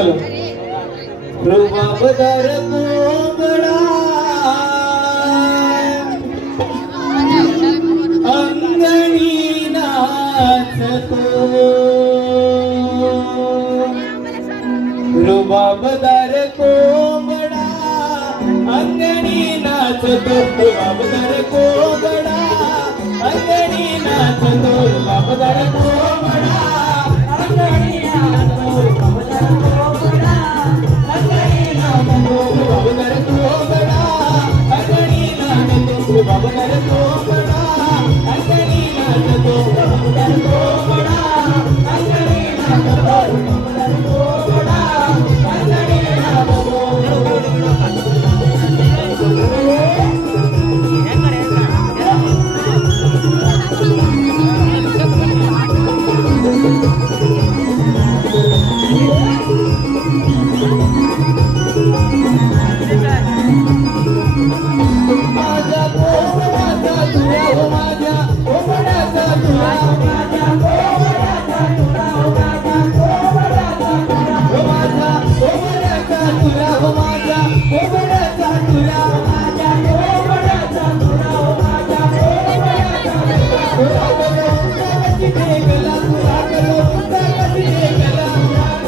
बोलो रुबाबदार कोंबडा अंगणी नाचतो रुबाबदार कोंबडा अंगणी नाचतो रुबाबदार कोंबडा अंगणी नाचतो रुबाबदार कोंबडा अंगणी नाचतो रुबाबदार कोंबडा अंगणी नाचतो रुबाबदार कोंबडा अंगणी नाचतो रुबाबदार कोंबडा अंगणी नाचतो रुबाबदार कोंबडा अंगणी नाचतो रुबाबदार कोंबडा अंगणी नाचतो माझ्या कोंबड्याचा तुरा हो माझ्या कोंबड्याचा तुरा माझ्या कोंबड्याचा तुरा हो माझ्या कोंबड्याचा तुरा हो माझ्या कोंबड्याचा तुरा हो माझ्या कोंबड्याचा तुरा माझ्या कोंबड्याचा तुरा हो माझ्या कोंबड्याचा तुरा कशी गेला तुरा कशी गेला कशी गेला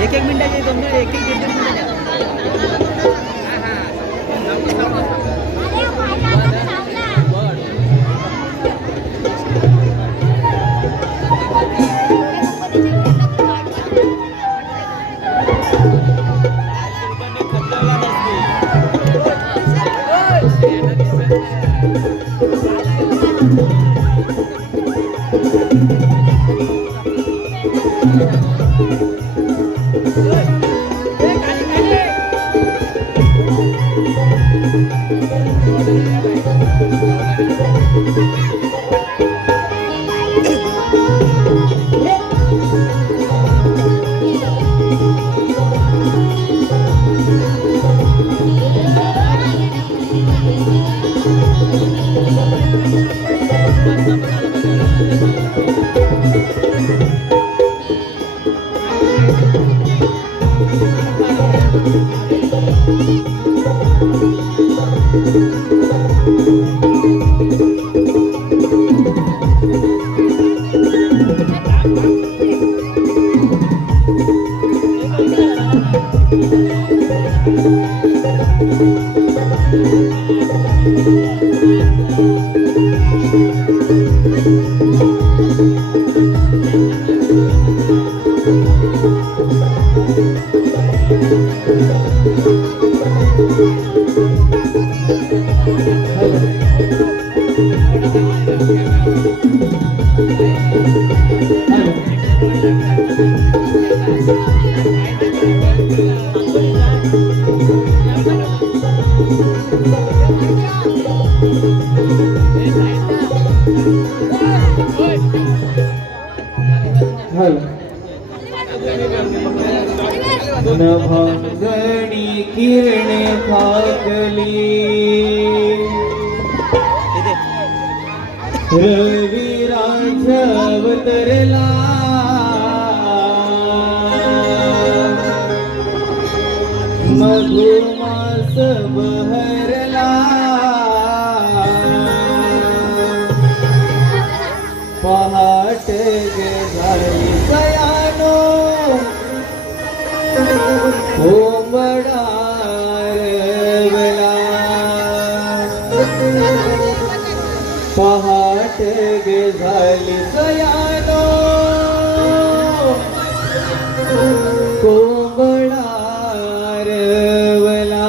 एक एक मिनिटाचे दोन एक एक दीड मिनिटाचे नभंगणी किरणे फाकली रविराज अवतरला मधुमास बहरला पहाट झाली सयानो कोंबडा रवला पहाट झाली सयानो कोंबडा रवला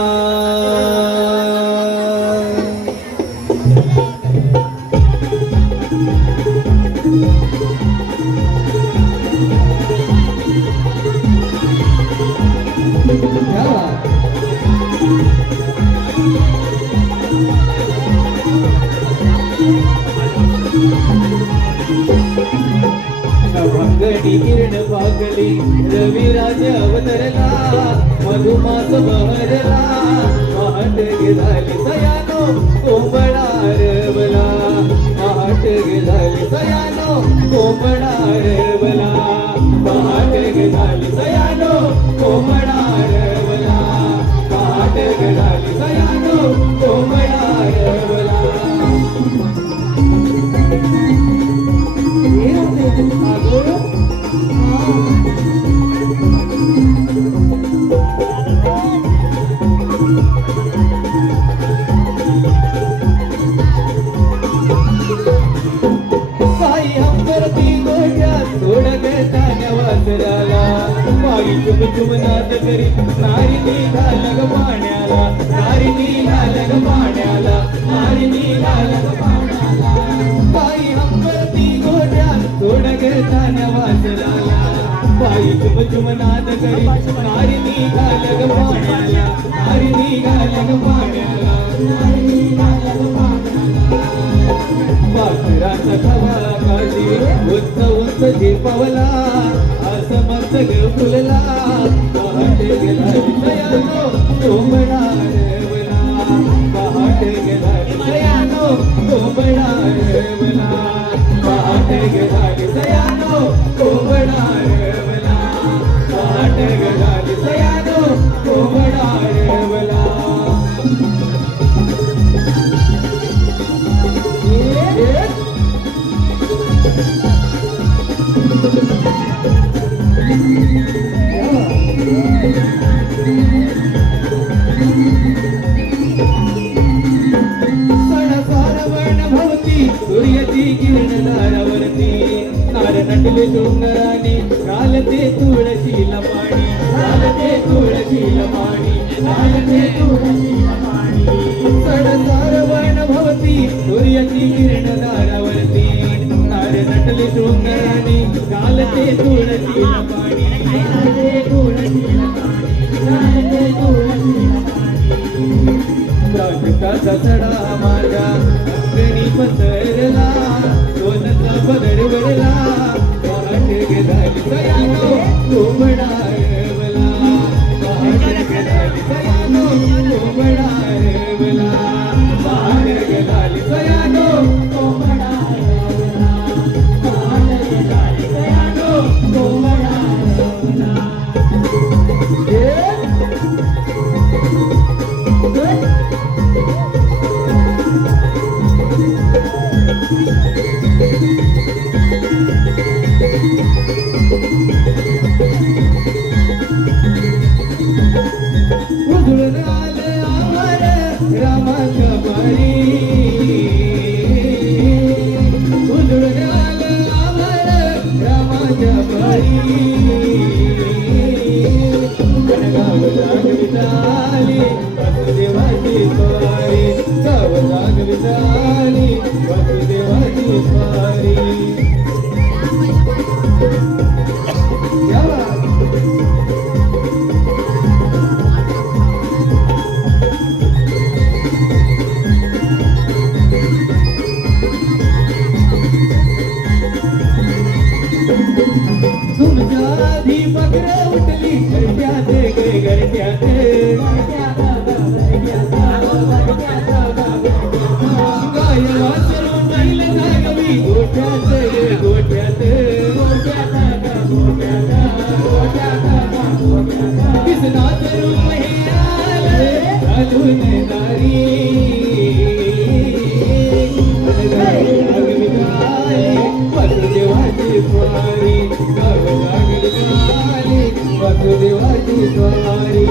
नभंगणी किरण फाकली रविराज अवतरला मधुमास बहरला पहाट झाली सयानो कोंबडा रवला पहाट झाली सयानो कोंबडा रवला पहाट झाली सयानो कोंबडा रवला पहाट झाली सयानो कोंबडा रवला साई अंबरती गोट्यात सोडगताना वासराला पायी चुम चुम नाद करी नारी निघाला ग पाण्याला नारी निघाला ग पाण्याला नारी निघाला ग पाण्याला साई अंबरती गोट्यात सोडगताना वासराला पायी चुम चुम नाद करी नारी निघाला ग पाण्याला नारी निघाला ग पाण्याला नारी निघाला ग पाण्याला वासराचा खवा काशी उंच उंच झेपावला असं मस्त ग फुलला पहाट झाली सयानो कोंबडा रवला पहाट झाली सयानो कोंबडा रवला पहाट झाली सयानो कोंबडा रवला पहाट झाली सयानो कोंबडा रवला सूर्याची किरण दारावरती नार नटले डोंगराने घालते तुळशीला पाणी घालते तुळशीला पाणी घालते तुळशीला पाणी सडसार वर्ण भवती सूर्याची किरण दारावरती नार नटले डोंगराने घालते तुळशीला पाणी घालते तुळशीला पाणी घालते तुळशीला पाणी प्राजक्ताचा सडा माझ्या अंगणी पसरला सोनचा पदर वरला पहाट झाली सयानो कोंबडा रवला पहाट झाली सयानो कोंबडा रवला पहाट झाली सयानो कोंबडा रवला पहाट झाली सयानो कोंबडा रवला विटाली वासुदेवाची स्वारी गावरान विटाली वासुदेवाची स्वारी या तुमच्या आधी बकरं उठली घरट्यात गे घरट्यात गाय वासरू बैल जागवी गोठ्यात गोठ्यात किसना करू घालून नारी वासुदेवाची स्वारी वासुदेवाची स्वारी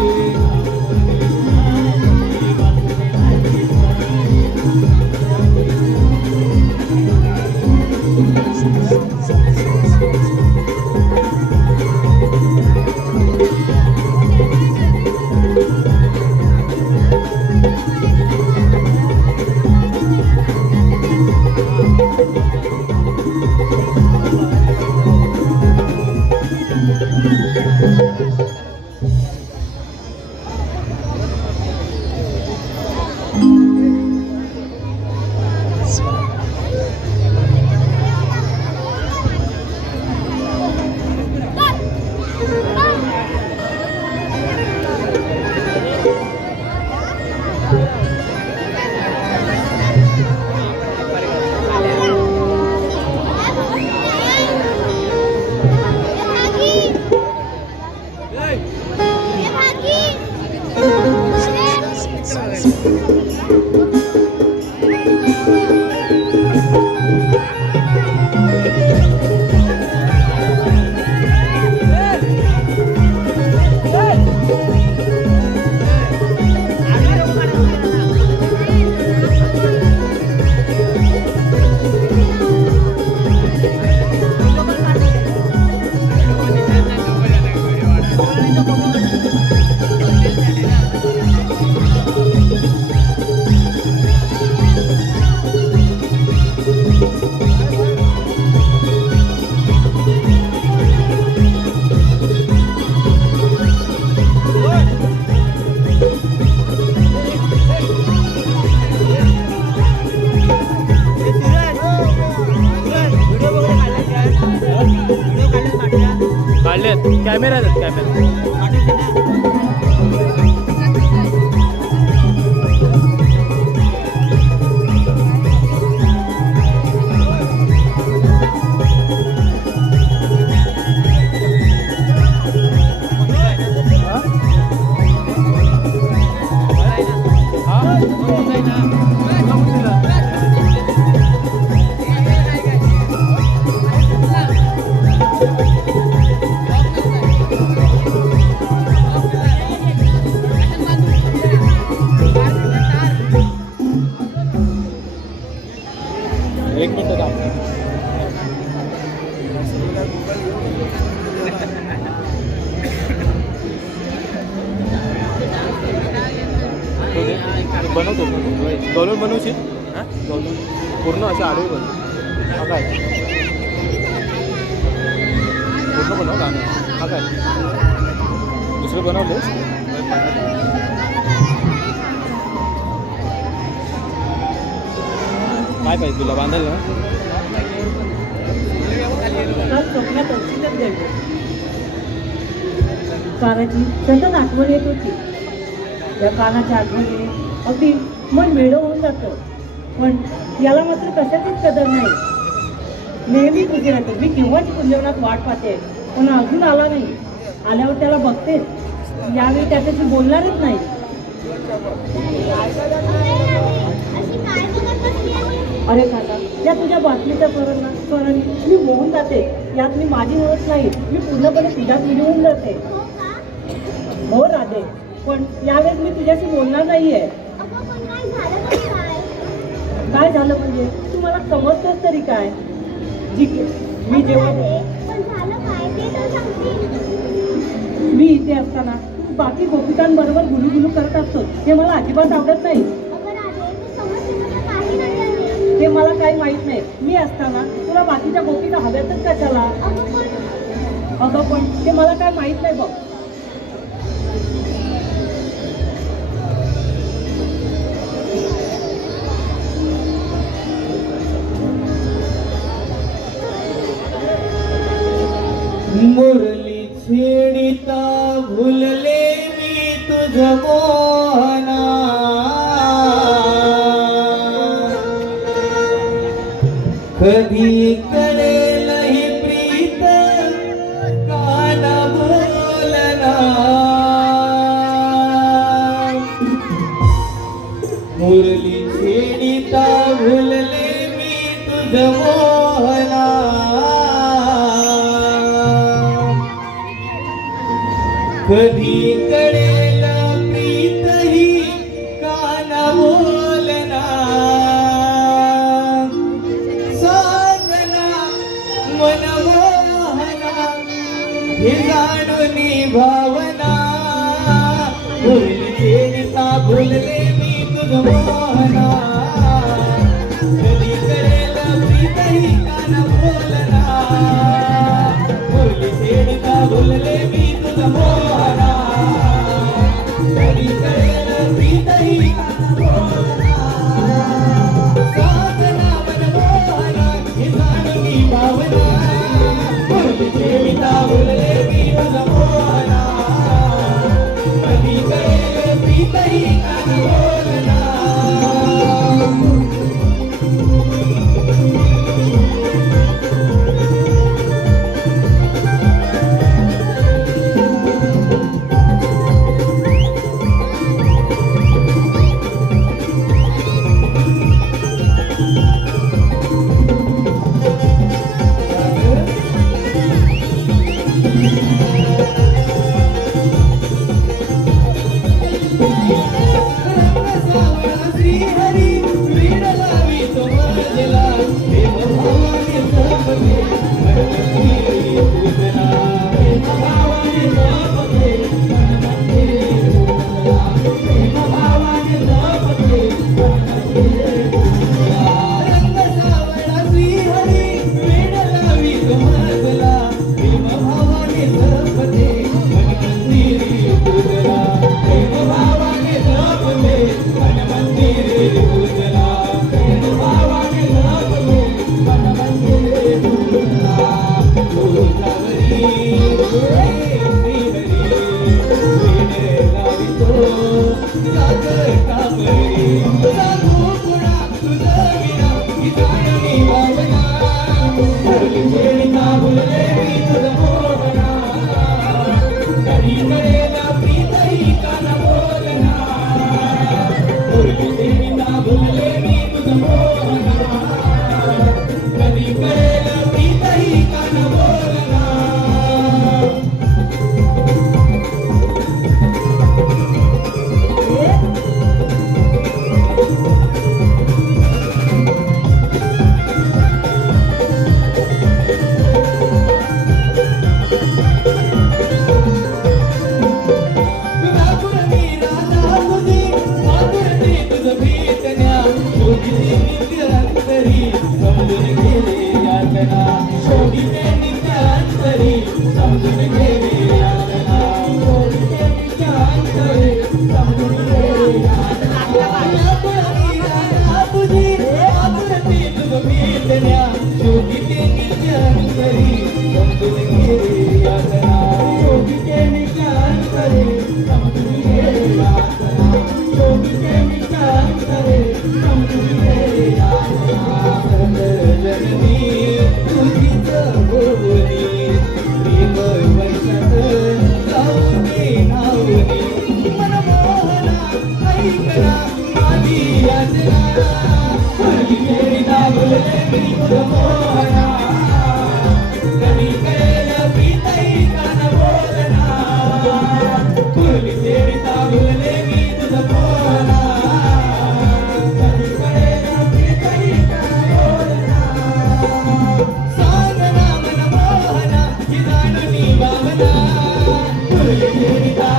कॅमेरा एक मिनिट बनवतो गौलून बनवशील गौलून पूर्ण असे आडवे बनव काय पूर्ण बनव गाणं हा काय दुसरं बनवलेस काय पाहिजे तुला बांधायला कानाची सतत आठवण येत होती. या कानाच्या आठवणी अगदी मन वेडं होऊन जातं. पण याला मात्र कशाचीच कदर नाही. नेहमी तुझी राहते. मी केव्हाची कुंजवनात वाट पाहते पण अजून आला नाही. आल्यावर त्याला बघतेच. यावेळी त्याच्याशी बोलणारच नाही. अरे काका या तुझ्या बातमीच्या स्वराने मी होऊन जाते. यात मी माझी होत नाही. मी पूर्णपणे तुझ्यात मिळवून जाते. हो राधे पण यावेळेस मी तुझ्याशी बोलणार नाहीये. काय झालं म्हणजे तू मला समजतोस तरी काय. मी जेव्हा मी इथे असताना बाकी गोपिकांबरोबर गुलू करत असतो हे मला अजिबात आवडत नाही. अगं राधे, तू समजते मला काही नाही आहे. हे मला काही माहित नाही. मी असताना तुला बाकीच्या गोपिका हव्यातच कशाला? अगं पण ते मला काय माहित नाही बघ. मुरली छेडिता भुलले मी तुझ मोहना. कधी कळेल ही प्रीत काना बोलना. मुरली छेडिता भुलले मी तुझ मोहना. कधी कळेल प्रीत ही काना बोलना. सांगना मनमोहना हे जाणूनी भावना. भुलली छेडिता भुलले मी तुझ मोहना. कधी कळेल प्रीत ही काना बोलना. भुलली छेडिता भुलले मी तुझ मोहना. कधी कळेल प्रीत ही काना बोलना. साधना मनमोहना हे जाणूनी भावना. भुलली छेडिता भुलले मी तुझ मोहना. कधी कळेल प्रीत ही काना बोलना.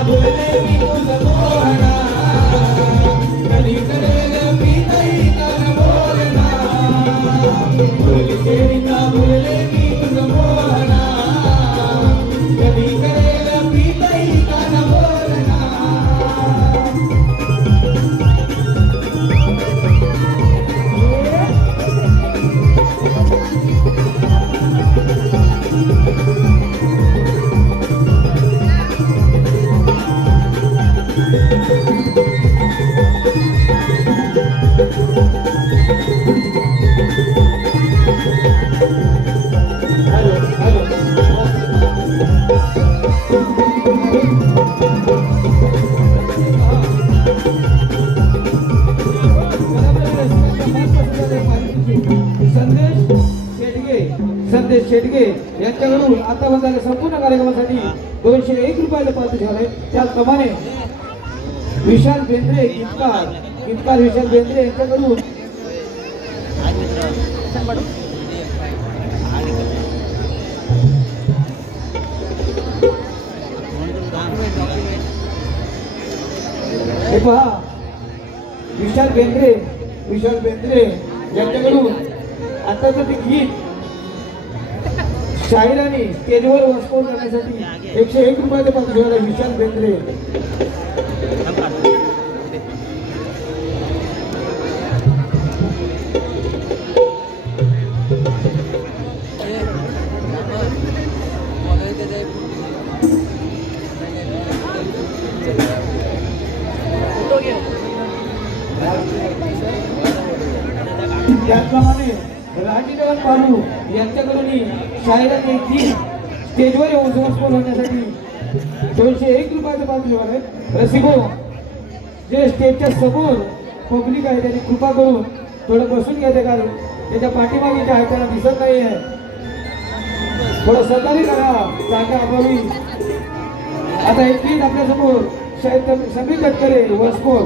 भावना हॅलो हॅलो संदेश शेडगे यांच्याकडून आता झालेल्या संपूर्ण कार्यक्रमासाठी 201 रुपयाला पारितोषिक आहे. त्याचप्रमाणे विशाल बेंद्रे गीतकार विशाल बेंद्रे यांच्याकडून हे पहा विशाल बेंद्रे यांच्याकडून आंतरजातिक गीत शाहिरांनी स्टेजवर वसपोर्ट करण्यासाठी 101 रुपयाचे पारितोषिक आहे. विशाल बेंद्रे त्याचप्रमाणे राजीदेवन पालू यांच्याकडून शाहिरांनी गीत स्टेजवर येऊन वसपोर्ट होण्यासाठी 201 रुपयाचे पारितोषिक आहे. रसिको जे स्टेजच्या समोर पब्लिक आहे त्यांनी कृपा करून थोडं बसून घ्यायचं, कारण त्याच्या पाठीमागे जे आहे त्यांना दिसत नाही आहे. थोडं सहकार्य करा जागा अभावी. आता एक गीत आपल्यासमोर शाहीर समीर तटकरे वसपोर.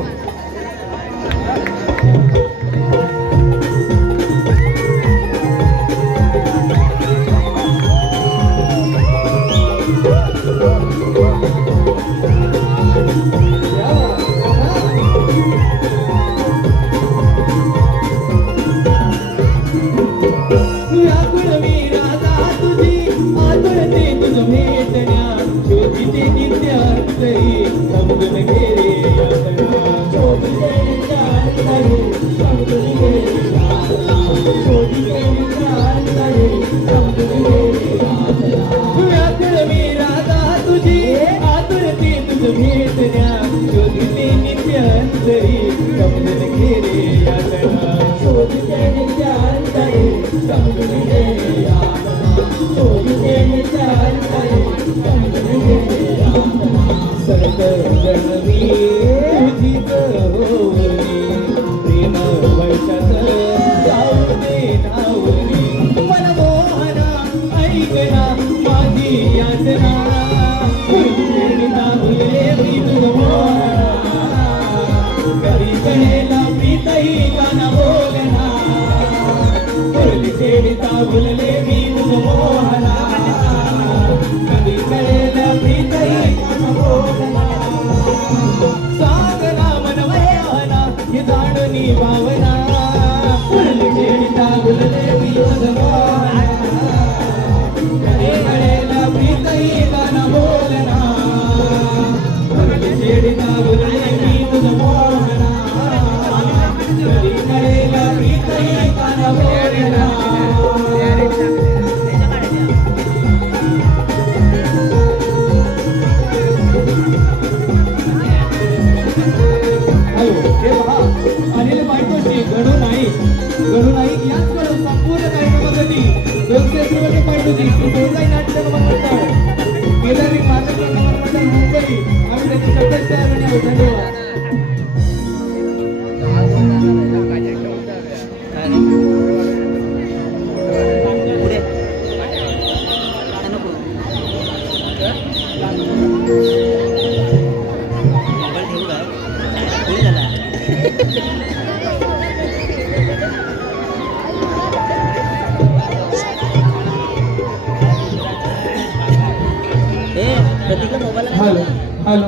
Hello hello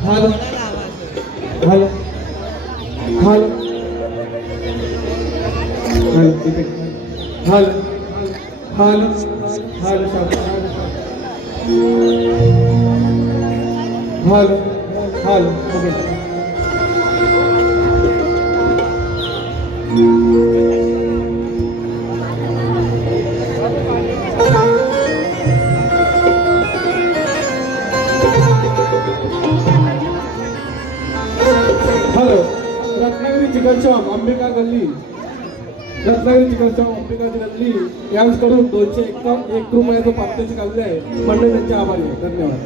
hello hello hello hello hello hello hello hello okay hello, Ratnagiri chicken shop Ambika गल्ली, रत्नागिरी चिकन शॉप अंबिका गल्ली यांकडून 201 रुपयाचं पात्याची काढले आहे. मंडळी त्यांचे आभारी आहे. धन्यवाद.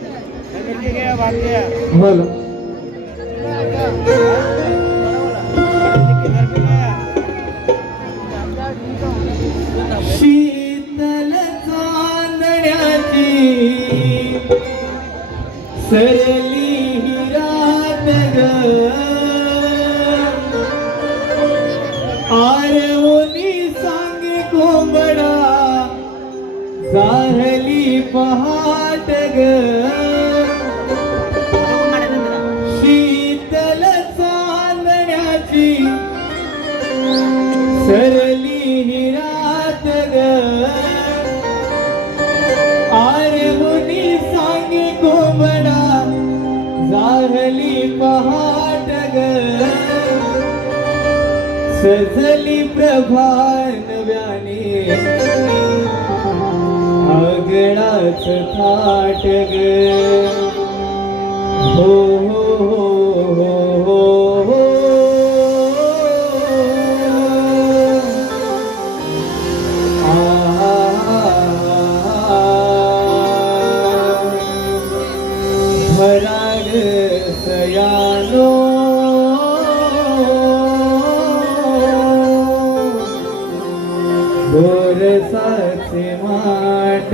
हॅलो, शीतल चांदण्याची सरली ही रात ग, आरवणी सांगे कोंबडा जाहली पहाट ग. शीतल चांदण्याची सरली ही रात ग, आरवणी सांगे कोंबडा जाहली पहाट ग. सजली प्रभा नव्याने आगळाच थाट ग. हो हो हो हो हो भराग सयानो गोरसाचे माट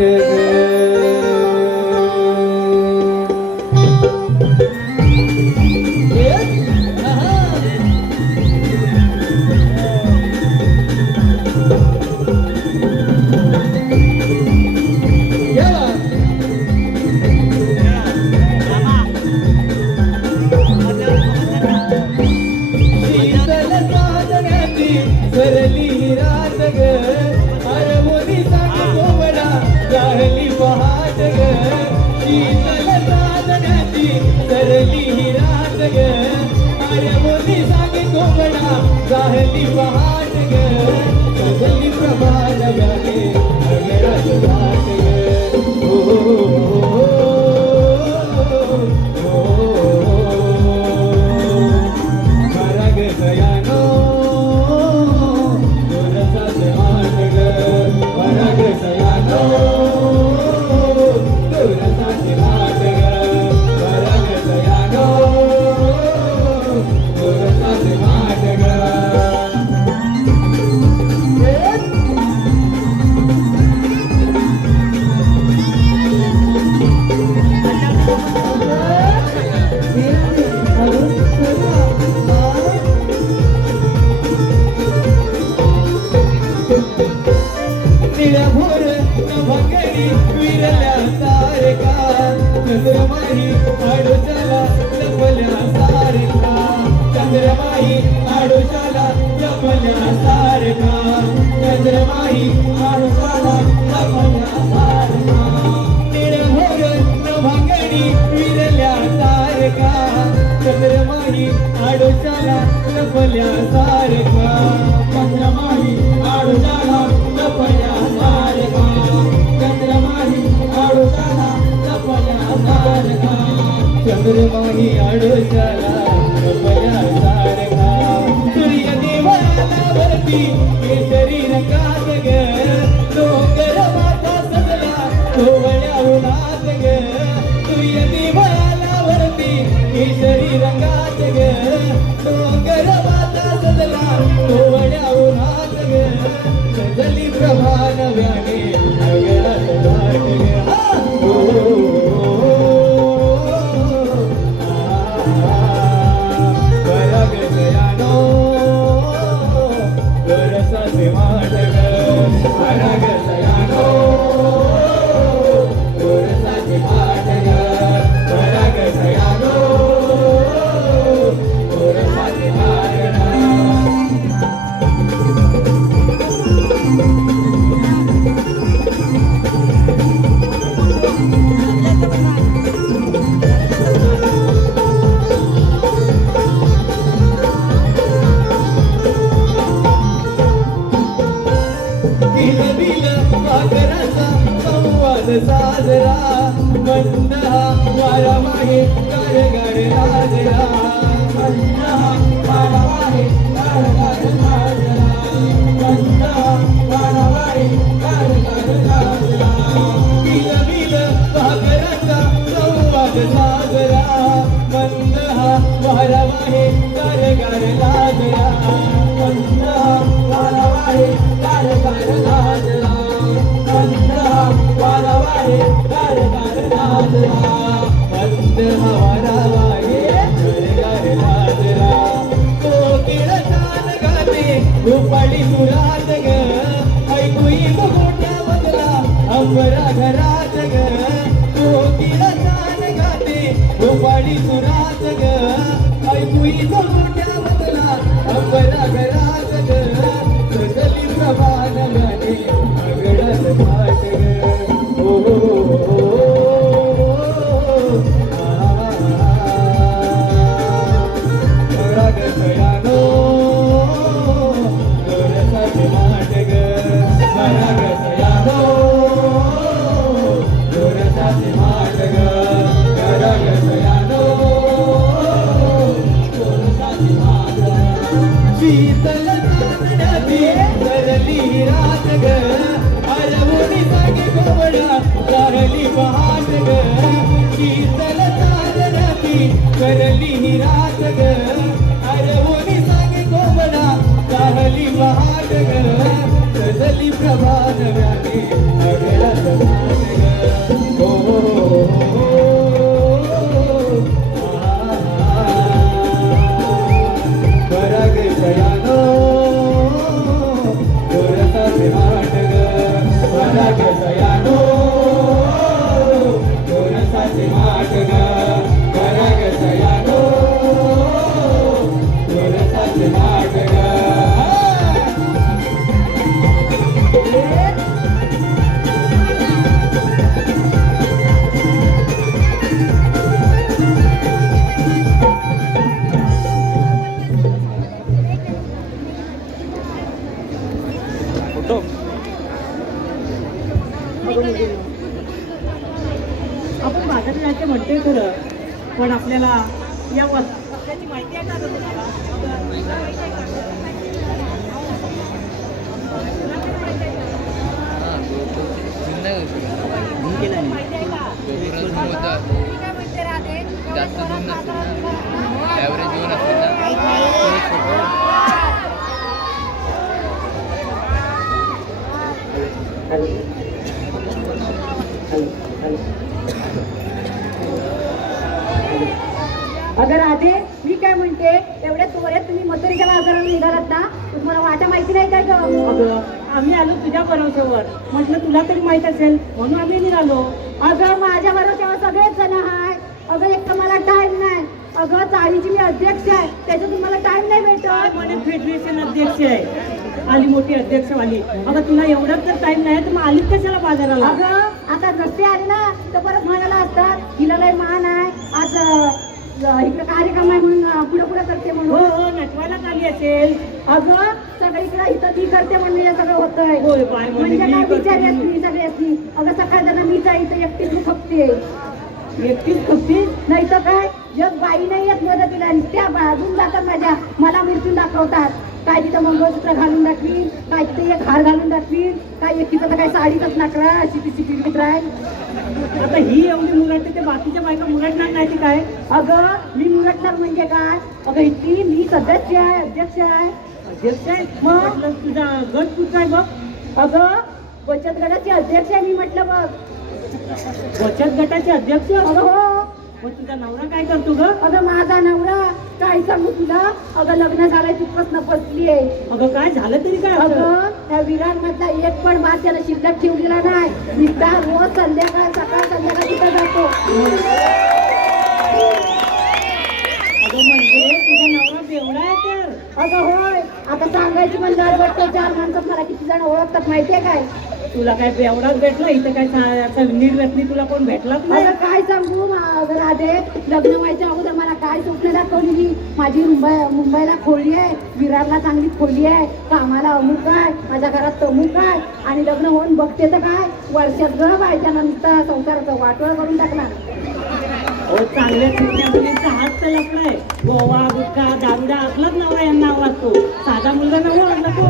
शीतल चांदण्याची सरली रात ग, आरवणी सांगे कोंबडा जाहली पहाट ग. शीतल चांदण्याची सरली रात ग, आरवणी सांगे कोंबडा जाहली पहाट ग. सजली प्रभा नव्याने आगळाच थाट ग. हो हो हो सयानो गोरसाचे माट ग, पराग सयानो गोरसाचे माट ग, पराग सयानो गोरसाचे माट ग. निळभोर भंगडी विरल्या तारका, चंद्रमाही आडोशाला लपल्या सारखा. चंद्रमाही आडोशाला लपल्या सारखा, चंद्रमाही आडोशाला लपल्या सारखा. निळभोर भंगडी विरल्या तारका, चंद्रमाही आडोशाला लपल्या सारखा. चंद्रमाही आडोशाला लपल्या सारखा, चंद्रमाही आडोशाला लपल्या सारखा. चंद्रमाही आडोशाला लपल्या सारखा. सूर्य देवाला वरती केसरी रंगात ग, डोंगर माता सजला ढोबळ्या उन्हात ग. सूर्य देवाला वरती केसरी रंगात ग, डोंगर माता सजला ढोबळ्या उन्हात ग. सजली प्रभा नव्याने आगळाच थाट ग. हो पराग सयानो गोरसाचे माट ग, पराग सयानो गोरसाचे माट ग, पराग सयानो गोरसाचे माट ग. साजरा मंद हा वारा मागे गाड गाड लाजरा. मंद हा गोपाळी सुरात ग ऐकू येतो मोठ्या बदला अंबरा घरात ग कोकिळा छान गाते गोपाळी सुरात ग ऐकू येतो मोठ्या बदला अंबरा घरात ग सजली प्रभात गाणे आगळात पाट ग ओ शीतल चांदण्याची सरली रात ग हरवून जागे कोवळा राहिली पहाट ग शीतल चांदण्याची सरली रात ग हरवून जागे कोवळा राहिली पहाट ग सजली प्रभात व्याने अगळात घाट ग ओ पराग सयानो गोरसाचे माट ग पराग सयानो गोरसाचे माट ग पराग सयानो गोरसाचे माट ग आपण बाजारात जायचं म्हणतोय खरं, पण आपल्याला या वस्त्याची माहिती आहे का आता तुम्हाला? जास्त दूर नसतं ना, ॲव्हरेज येऊन असतं ना. अगं राधे, मी काय म्हणते, एवढ्या तोऱ्यात तुम्ही मथुरेच्या बाजाराला निघालात ना, तुम्हाला वाटा माहिती नाही काय गं? अगं आम्ही आलो तुझ्या भरोश्यावर, म्हटलं तुला तरी माहित असेल म्हणून आम्ही निघालो. अगं माझ्या भरोश्यावर सगळेच जण आहे. अगं एक तर मला टाइम नाही. अगं चाळीची मी अध्यक्ष आहे, त्याच्यातून मला टाइम नाही भेटत. म्हणे फेडरेशन अध्यक्ष आहे, आली मोठी अध्यक्षवाली. अगं तुला एवढाच जर टाइम नाही तर मग आलीच कशाला बाजाराला? अगं आता रस्ते आले ना तर परत म्हणायला असतात हिला लय मान आहे, आज इकडे कार्यक्रम आहे म्हणून पुढे पुढे करते म्हणून. हो हो, नटवायलाच आली असेल. अगं सगळीकडे इथं ती करते म्हणून हे सगळं होतंय. होय बाय, म्हणजे काय विचार येत नाही सगळे असली. अगं सकाळ जण मी इथं एकटीच खपते. एकटीच खपते नाही तर काय, जग बाई नाही येत मदतीला, आणि त्या बाजून जातात माझ्या, मला मृत्यू दाखवतात. काय तिथं मंगळसूत्र घालून दाखवी, काय तिथे एक हार घालून दाखवी, काय एकीचं तर काय साडीचाच नाकरा अशी ती सिटी राय. आता ही एवढी मुरटते, ते बाकीच्या बायका मुरटणार नाही ती काय? अगं मी मुरटणार म्हणजे काय? अगं इतकी मी सदस्य आहे, अध्यक्ष आहे. अध्यक्ष आहे मग तुझा गट कुठं आहे बघ? अगं बचत गटाची अध्यक्ष आहे मी म्हटलं बघ. बचत गटाचे अध्यक्ष? अगं हो. मग तुझा नवरा काय करतो ग? अगं माझा नवरा काय सांगू तुला, अगं लग्न झालंय तिथपासून फसली आहे. अगं काय झालं तरी काय? अगं त्या विरारमधला एक पण भात त्याला शिल्लक ठेवलेला नाही. निघता रोज संध्याकाळ सकाळ संध्याकाळ तिथं जातो. अगं म्हणजे तुझा नवरा बेवडा आहे तर? अगं होय. आता सांगायची म्हणल्यावर वाटतं 4 माणसं मला किती जण ओळखतात माहितीये काय? तुला काय बेवडाच भेटला इथं? काय नीट व्यक्ती तुला कोण भेटलाच नाही? काय सांगू राधे, लग्न व्हायच्या अगोदर मला काय स्वप्न दाखवलेली. माझी मुंबईला खोली आहे, विरारला चांगली खोली आहे, कामाला अमुक आहे, माझ्या घरात तमुक आहे, आणि लग्न होऊन बघते तर काय वर्षात ग बायच्या नंतर संसाराचं वाटोळ करून टाकणार. हो चांगल्या मुलीचा हात तर लपलाय. गोवा गुटखा दारुडा असलाच नवरा यांना आवाज माझा मुलगा नको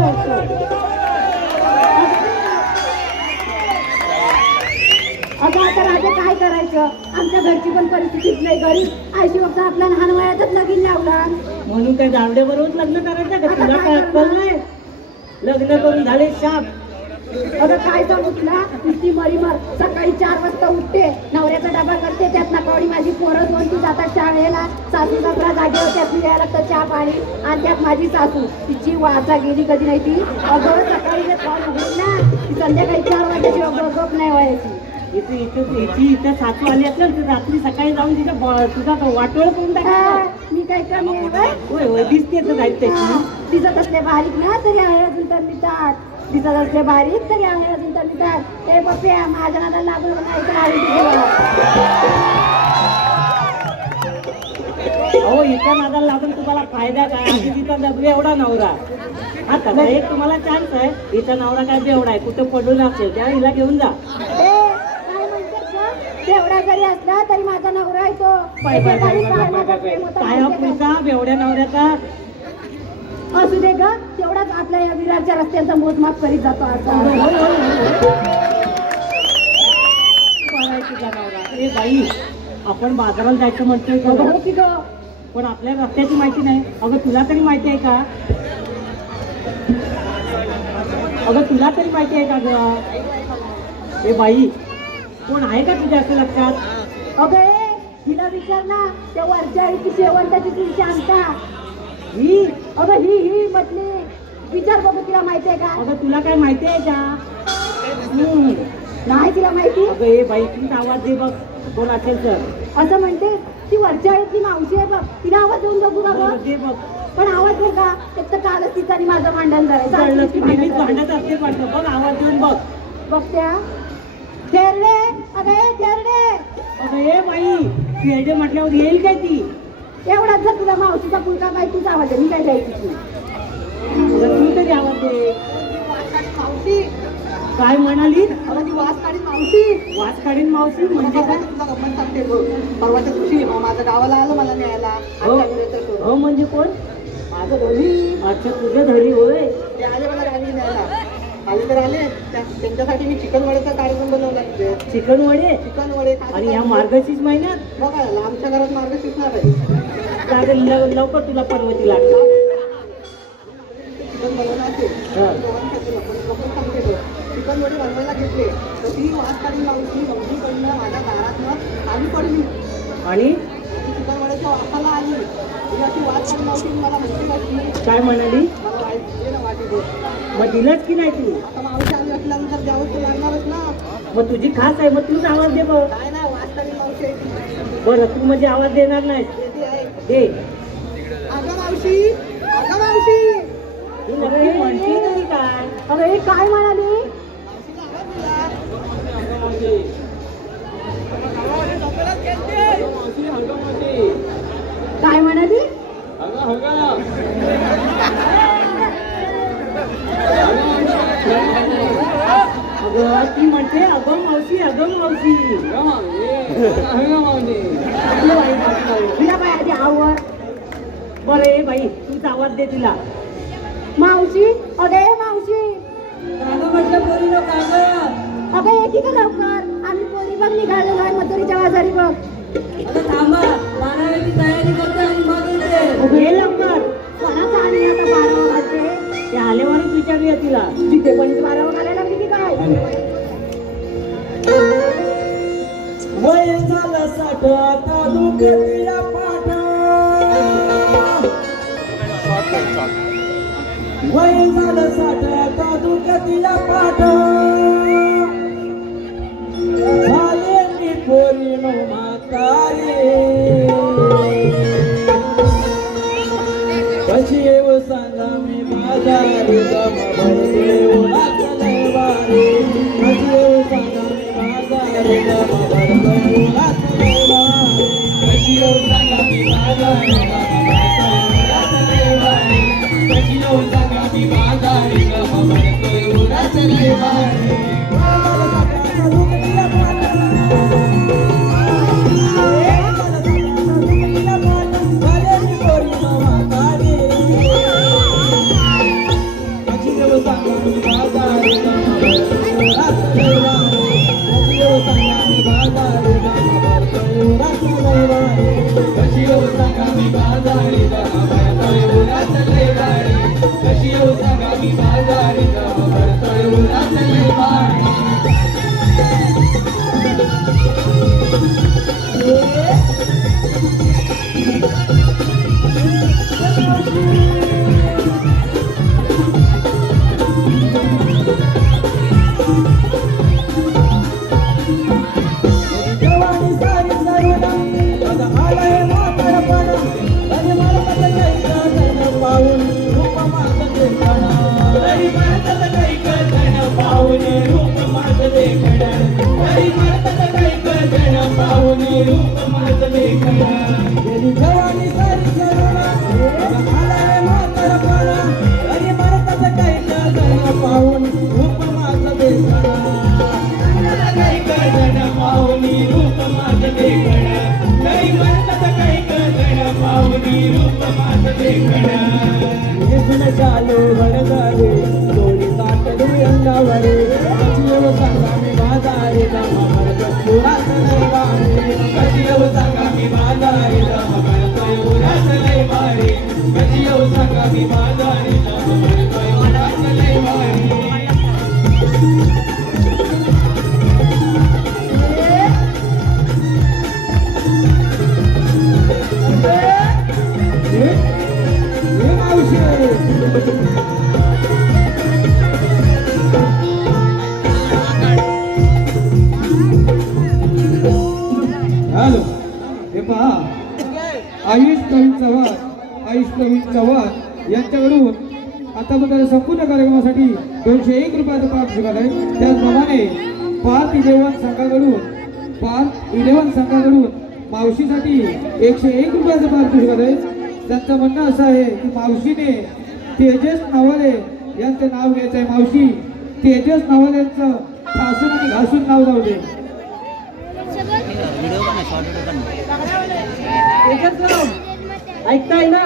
अगं आता राजा काय करायचं? आमच्या घरची पण परिस्थितीच नाही. गरीब आयशी वक्त आपल्या लहान वयातच लगीन लावला. म्हणून काय दावड्याबरोबर लग्न करायचं का? तुला काय अक्कल नाही? लग्न करून झाले शाप. अगं काय सांगू तुला? नुसती मरीमर. सकाळी 4 वाजता उठते, नवऱ्याचा डबा करते, त्यात नकावडी माझी पोरं 2 जातात शाळेला, सासू सासरा जागेवर त्यात द्यायला लागतं चहा पाणी, आणि त्यात माझी सासू तिची वाचा गेली कधी नाही ती. अगं सकाळी जर कॉल उघडली ना ती संध्याकाळी 4 वाजल्याची गप नाही व्हायची. इथं सासू आली असेल तर रात्री सकाळी जाऊन तुझा वाटोळ करून टाकायचं. मी काय कमी आहे बाई? होय दिसते तर जायचं त्याची. दिसत असले बारीक ना तरी आहे अजून तर निटाट. दिसत असले बारीक तरी आहे अजून तर निटाट. ते पप्प्या माझ्या नादाला लागून नाही तर आहे तुझं. अहो इथं नादाला लागून तुम्हाला फायदा काय? आधी तिथं दबले एवढा नवरा. आता एक तुम्हाला चान्स आहे. हिचा नवरा काय बेवडा आहे, कुठं पडून असेल त्या हिला घेऊन जा. काय म्हणतात का? तेवढा जरी असला तरी माझा नवरा आहे तो. काय पुढचा बेवड्या नवऱ्याचा असू दे ग, तेवढाच आपल्या या विरारच्या रस्त्यांचा मोजमाप करीत जातो आता. तुझा नवरा. ए बाई, आपण बाजाराला जायचं म्हणतोय का? हो की ग? पण आपल्या रस्त्याची माहिती नाही. अगं तुला तरी माहिती आहे का? अगं तुला तरी माहिती आहे का ग? ए बाई, कोण आहे का तुझ्या असं लक्षात? अगं हिला विचार ना, त्या वरच्या शेवंताची ती शांता. ही अगं ही म्हटली. विचार बघू तिला माहिती आहे का? अगं तुला काय माहिती आहे का? नाही तिला माहिती. अगं ए बाई, तुझा आवाज दे बघ, कोण असेल तर. असं म्हणते ती वरच्या ती मावशी आहे बघ, तिला आवाज देऊन बघू का बघ? दे बघ. पण आवाज दे का? एक तर कालच तिचा आणि माझं भांडण कळलं की नेहमीच झालं. भांडत असते वाटतं. बघ आवाज देऊन बघ. बघत्या खेरडे. अगं खेरडे. अगं ए बाई, खेळडे म्हटल्यावर येईल काय ती? एवढाच जर तुला मावशीचा पुलका काय तुझा आवाज आहे, मी काय द्यायची तू? अगं तू तरी आवाज दे. मावशी. काय म्हणाली? अगं ती वास काढीन मावशी. वास काढीन मावशी म्हणजे काय? तुला गप्पा सांगते बघ. परवाच्या दिवशी माझ्या गावाला आलं मला न्यायला. हो म्हणजे कोण? माझं दोन्ही अच्छा तुझ्या घरी होय. ते आले मला गावी न्यायला. आले तर आले. त्यांच्यासाठी मी चिकन वड्याचा कार्यक्रम बनवला तिथे. चिकन वडे? चिकन वडे आणि या मार्गशीर्ष महिन्यात बघा आमच्या घरात मार्ग शिकणार आहे. लवकर तुला पर्वती लागतो. चिकन बनवण्याचे चिकन वडे बनवायला घेतले तर ती वास काढून मावशी मम्मीकडनं माझ्या दारातनं आली पडली आणि चिकन वड्याच्या वासाला आली. ती अशी वास काढून मावशी मला म्हणते बसली. काय म्हणाली? मला वाईट ना वाटी दे. मग दिलंच की नाही तू? आता मावशी आली असल्यानंतर द्यावंच तर लागणारच ना. मग तुझी खास आहे, मग तूच आवाज दे बघ. काय नाही वास काढून मावशी आहे ती. बरं तू म्हणजे आवाज देणार नाही? येते आहे. दे. अगं मावशी. अगं मावशी. तू नक्की म्हणते तरी काय? अगं हे काय म्हणाली? काय म्हणाली? अगं ती म्हणते अगं मावशी, अगं मावशी. तिला बाई आधी आवर. बरं ए बाई, तूच आवाज दे तिला. मावशी. अगे मावशी. म्हटलं पोरी नो काय गं? अगं येते का लवकर? आम्ही पोरी बघ निघालेलो आहे मथुरीच्या बाजारी बघ. थांबा, 12वीची तयारी करते आणि मग येते. ये लवकर. कोणाचा आणि आता 12 वाजते? ते आल्यावरच विचारूया तिला. तिथे पण 12 घालायला लागली की काय? वय झालं 60 आता दुखतीया पाठ. वय झालं 60 आता दुखतीया पाठ. झाले मी पोरीनो म्हातारी. कशी येऊ सांगा मी बाजारी. जमा भरते उन्हात लय वारी. कशी येऊ सांगा मी बाजारी. जमा भरते उन्हात लय वारी. कशी येऊ सांगा मी बाजारी. जमा भरते उन्हात लय वारी. कशी येऊ सांगा मी बाजारी. जमा भरते उन्हात लय वारी. पाहून रूप माझं देखणं तरी भारतात काही कळण पाहून रूप माझं देखणं तरी भारतात काही कळण पाहून रूप माझं देखणं गेली जवानी सारी करुणा आला रे म्हातारपणा तरी भारतात काही कळण पाहून रूप माझं देखणं काही कळण पाहून रूप माझं देखणं तरी भारतात काही कळण पाहून रूप माझं देखणं चालू वरदारे दोडी ताटली अंगावरे कशी येऊ सांगा मी बाजारे जमा करत पुरात लय वारे कशी येऊ सांगा मी बाजारे जमा करतोय पुरात लय वारे कशी येऊ सांगा मी बाजारे जमा करतोय पुरात लय वारे हॅलो हे पहा आयुष प्रवीण चव्हाण यांच्याकडून आतापर्यंत संपूर्ण कार्यक्रमासाठी 201 रुपयाचं पारितोषिक आहे. त्याचप्रमाणे पार्थ इलेव्हन संघाकडून मावशीसाठी 101 रुपयाचं पारितोषिक आहे. त्यांचं म्हणणं असं आहे की मावशीने तेजस नवाले यांचं नाव घ्यायचं आहे. मावशी तेजस नवाले यांचं ठासून आणि घासून नाव जाऊ दे. ऐकताय ना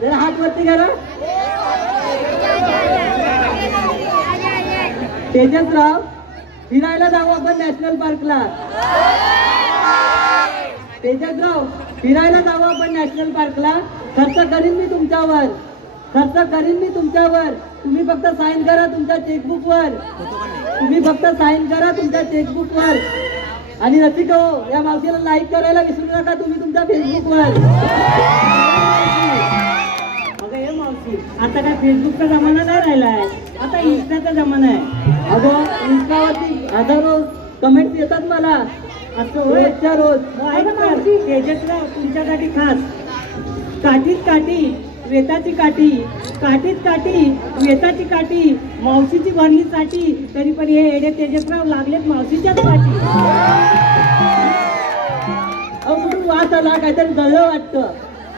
जरा हात वरती करा. तेजसराव फिरायला जाऊ आपण नॅशनल पार्कला. तेजसराव फिरायला जाऊ आपण नॅशनल पार्कला. खर्च करीन मी तुमच्यावर. तुम्ही फक्त साईन करा तुमच्या चेकबुकवर. आणि रसिको या मावशीला लाईक करायला विसरू नका तुम्ही तुमच्या फेसबुकवर. अगं हे मावशी आता काय फेसबुकचा जमाना नाही राहिलाय, आता इंस्टाचा जमाना आहे. अगं इंस्टावरती हजारो कमेंट्स येतात मला असं रोजच्या रोज. तेजसराव तुमच्यासाठी खास काठीत काठी वेताची काठी मावशीची भरणीसाठी. तरी पण हे एडे तेजसराव लागलेत मावशीच्याच पाठी. अहो कुठून वास आला, काहीतरी जळलं वाटतं.